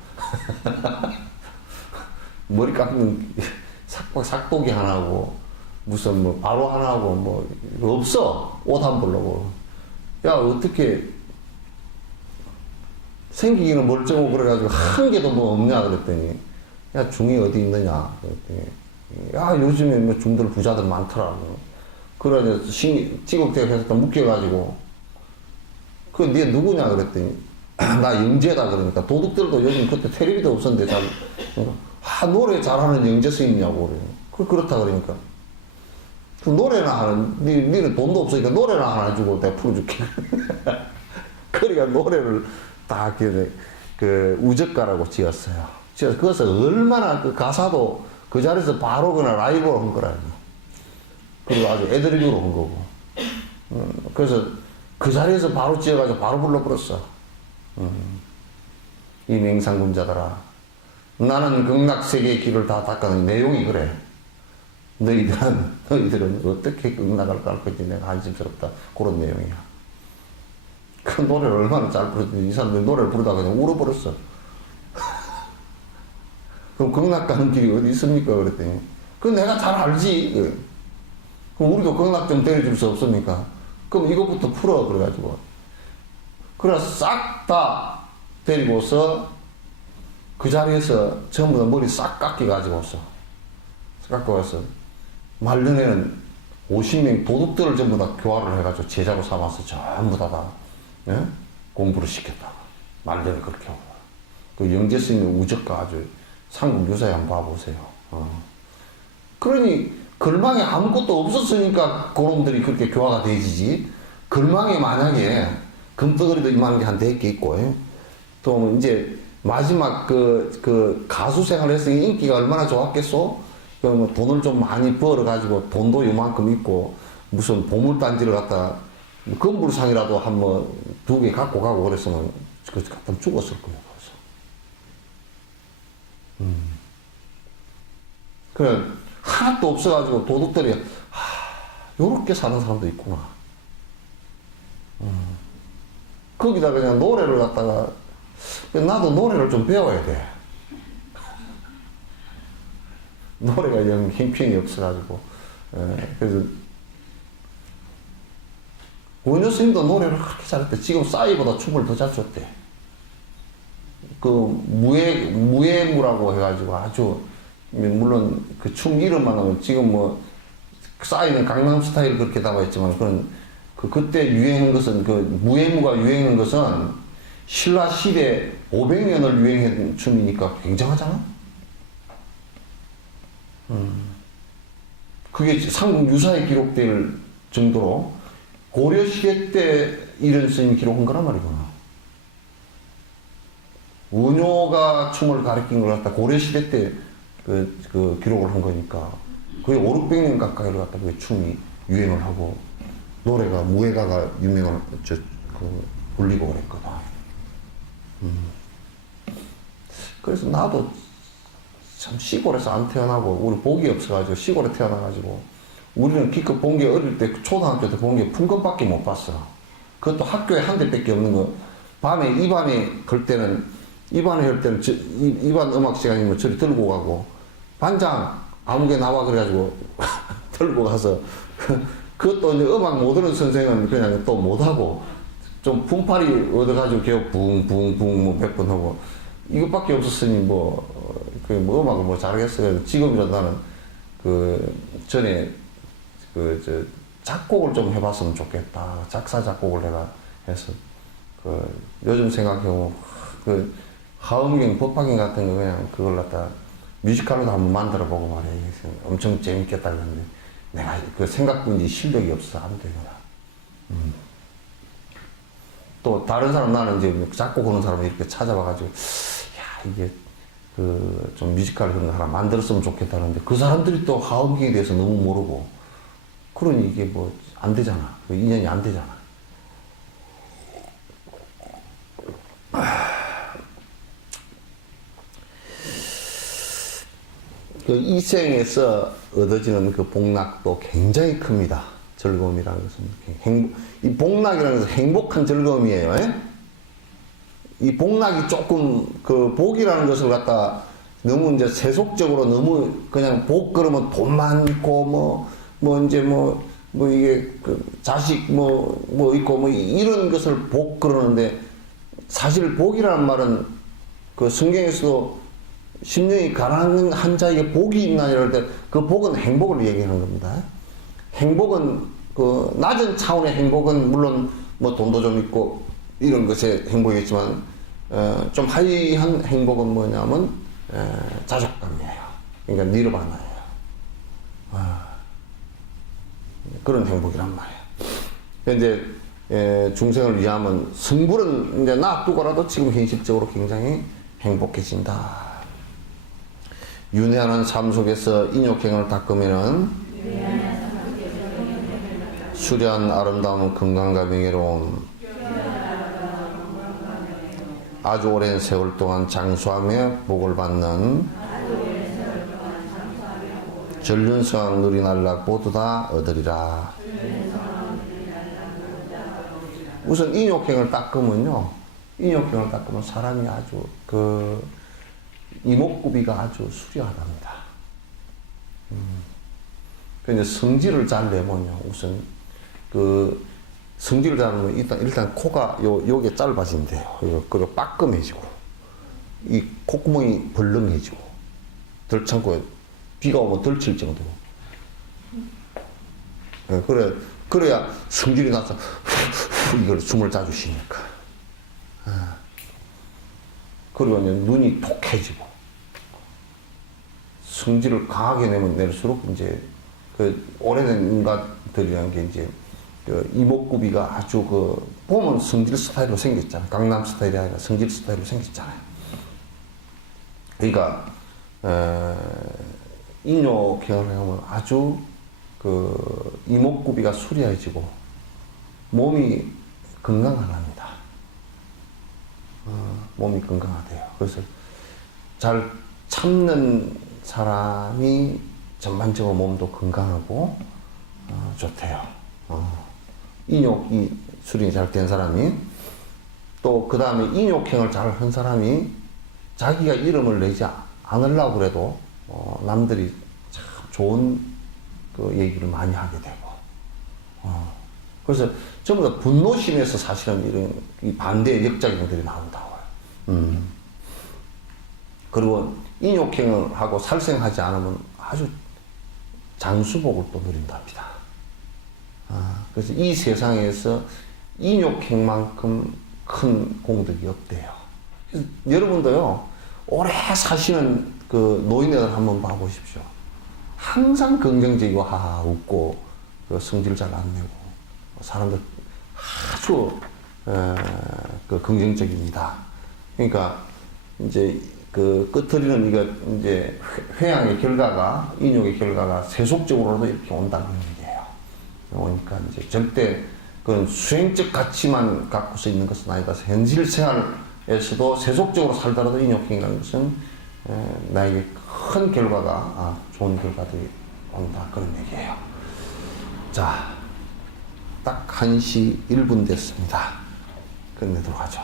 머리 깎는 삭도기 하나 하고 무슨 뭐 바로 하나 하고 뭐 없어. 옷 안 보려고. 야 어떻게 생기기는 멀쩡하고 그래가지고 한 개도 뭐 없냐 그랬더니 야 중이 어디 있느냐 그랬더니 야 요즘에 뭐 중들 부자들 많더라고. 그래가지고 찌국대가 해서 묶여가지고 그 네 누구냐 그랬더니 나 영재다 그러니까 도둑들도 요즘 그때 텔레비도 없었는데 잘 노래 잘하는 영재 스님이냐고 그래. 그렇다 그러니까 그 노래나 하는 니는 돈도 없으니까 노래나 하나 주고 내가 풀어줄게. 그러니까 노래를 딱 그 우젓가라고 지었어요. 지어서 그것을 얼마나 그 가사도 그 자리에서 바로 그냥 라이브로 한 거라요. 그리고 아주 애드리브로 한 거고. 그래서 그 자리에서 바로 지어가지고 바로 불러버렸어. 이 맹상군자들아, 나는 극락세계의 길을 다 닦아낸 내용이 그래. 너희들은 어떻게 극락을 갈 건지 내가 한심스럽다. 그런 내용이야. 그 노래를 얼마나 잘 부르더니 이 사람들 노래를 부르다가 그냥 울어버렸어. 그럼 극락 가는 길이 어디 있습니까? 그랬더니 그건 내가 잘 알지. 그럼 우리도 극락 좀 데려줄 수 없습니까? 그럼 이거부터 풀어. 그래가지고 그래서 싹 다 데리고서 그 자리에서 전부 다 머리 싹 깎여가지고 왔어. 깎고 와서 말년에는 50명 도둑들을 전부 다 교화를 해가지고 제자로 삼아서 전부 다 예? 공부를 시켰다고. 말년에 그렇게 하고. 그 영재 스님의 우적가 아주 상국 유사에 한번 봐보세요. 그러니 걸망에 아무것도 없었으니까 그놈들이 그렇게 교화가 되지지. 걸망에 만약에 금덩어리도 이만한 게 한 100개 있고, 예? 또 이제 마지막 그 가수 생활을 했으니 인기가 얼마나 좋았겠소? 그러면 돈을 좀 많이 벌어가지고 돈도 요만큼 있고, 무슨 보물단지를 갖다 건물상이라도 한 뭐 2개 갖고 가고 그랬으면 그 갖다 죽었을 거예요. 그래, 하나도 없어가지고 도둑들이, 요렇게 사는 사람도 있구나. 거기다 그냥 노래를 갖다가, 나도 노래를 좀 배워야 돼. 노래가 영 형편이 없어가지고. 그래서, 원효 스님도 노래를 그렇게 잘했대. 지금 싸이보다 춤을 더 잘 췄대. 그, 무예무라고 해가지고 아주, 물론 그 춤 이름만 하면 지금 뭐, 싸이는 강남 스타일 그렇게 담아있지만, 그때 유행한 것은, 무예무가 유행한 것은 신라 시대 500년을 유행한 춤이니까 굉장하잖아? 그게 삼국 유사에 기록될 정도로 고려 시대 때 이런 스님이 기록한 거란 말이구나. 원효가 춤을 가르친 걸 갖다 고려 시대 때 기록을 한 거니까 거의 5, 600년 가까이를 갖다 그 춤이 유행을 하고 노래가 무예가가 유명을 불리고 그랬거든. 그래서 나도 참 시골에서 안 태어나고 우리 복이 없어가지고 시골에 태어나가지고 우리는 기껏 본 게 어릴 때 초등학교 때 본 게 풍금밖에 못 봤어. 그것도 학교에 한 대밖에 없는 거. 밤에 이반에 걸 때는 이반에 할 때는 이반 음악 시간이면 저리 들고 가고 반장 아무개 나와 그래가지고 들고 가서 그것도 이제 음악 못 들은 선생은 그냥 또 못하고 좀 분팔이 얻어가지고 계속 붕붕붕 뭐 몇 번 하고 이것밖에 없었으니 뭐 음악을 뭐 잘하겠어요. 지금이라도 나는 전에 작곡을 좀 해봤으면 좋겠다. 작사 작곡을 내가 해서 요즘 생각해보면 하음경 법화경 같은 거 그냥 그걸 갖다 뮤지컬로도 한번 만들어보고 말이야. 엄청 재밌겠다 그랬는데 내가 생각뿐이지 실력이 없어서 안 되더라. 또 다른 사람 나는 이제 작곡하는 사람을 이렇게 찾아봐가지고 이게 좀 뮤지컬 그런 거 하나 만들었으면 좋겠다는데 그 사람들이 또 하음경에 대해서 너무 모르고 그러니 이게 뭐 안 되잖아. 인연이 안 되잖아. 이 생에서 얻어지는 그 복락도 굉장히 큽니다. 즐거움이라는 것은. 이 복락이라는 것은 행복한 즐거움이에요. 이 복락이 조금, 복이라는 것을 갖다 너무 이제 세속적으로 너무 그냥 복 그러면 돈 많고, 이게 자식 있고 이런 것을 복 그러는데 사실 복이라는 말은 성경에서도 심령이 가난한 한 자에게 복이 있나 이럴 때 그 복은 행복을 얘기하는 겁니다. 행복은 낮은 차원의 행복은 물론 돈도 좀 있고 이런 것의 행복이겠지만 좀 하이한 행복은 뭐냐면 자족감이에요. 그러니까 니르바나예요. 그런 행복이란 말이에요. 이제 중생을 위하면 성불은 이제 놔두고라도 지금 현실적으로 굉장히 행복해진다. 윤회하는 삶 속에서 인욕행을 닦으면은 수려한 아름다운 건강과 명예로움 아주 오랜 세월 동안 장수하며 복을 받는 전륜성 누리날락 모두 다 얻으리라. 우선 인욕행을 닦으면요, 인욕행을 닦으면 사람이 아주 이목구비가 아주 수려하답니다. 근데 성질을 잘 내면요, 우선 성질을 잘 내면 일단 코가 요게 짧아진대요. 그리고 빠끔해지고 이 콧구멍이 벌렁해지고 덜 참고 비가 오면 덜 칠 정도로. 그래야 성질이 나서 이걸 숨을 자주 쉬니까. 그리고 이제 눈이 톡해지고 성질을 강하게 내면 낼수록 이제 오래된 인간들이라는 게 이제 이목구비가 아주 보면 성질 스타일로 생겼잖아요. 강남 스타일이 아니라 성질 스타일로 생겼잖아요. 그러니까 인욕행을 하면 아주 이목구비가 수려해지고 몸이 건강하답니다. 몸이 건강하대요. 그래서 잘 참는 사람이 전반적으로 몸도 건강하고 좋대요. 인욕이 수련이 잘 된 사람이 또 그 다음에 인욕행을 잘 한 사람이 자기가 이름을 내지 않으려고 그래도 남들이 참 좋은 그 얘기를 많이 하게 되고 그래서 전부 다 분노심에서 사실은 이런 이 반대의 역작용들이 나온다고요. 그리고 인욕행을 하고 살생하지 않으면 아주 장수복을 또 누린답니다. 그래서 이 세상에서 인욕행만큼 큰 공덕이 없대요. 그래서 여러분도요, 오래 사시는 그 노인네들 한번 봐보십시오. 항상 긍정적이고 하하 웃고 그 성질 잘 안 내고 사람들 아주 그 긍정적입니다. 그러니까 이제 그 끝터리는 이거 이제 회양의 결과가 인욕의 결과가 세속적으로도 이렇게 온다는 얘기예요. 오니까 이제 절대 그런 수행적 가치만 갖고서 있는 것은 아니다. 현실 생활에서도 세속적으로 살더라도 인욕행이라는 것은 나에게 큰 결과가 좋은 결과들이 온다 그런 얘기예요. 자, 딱 1시 1분 됐습니다. 끝내도록 하죠.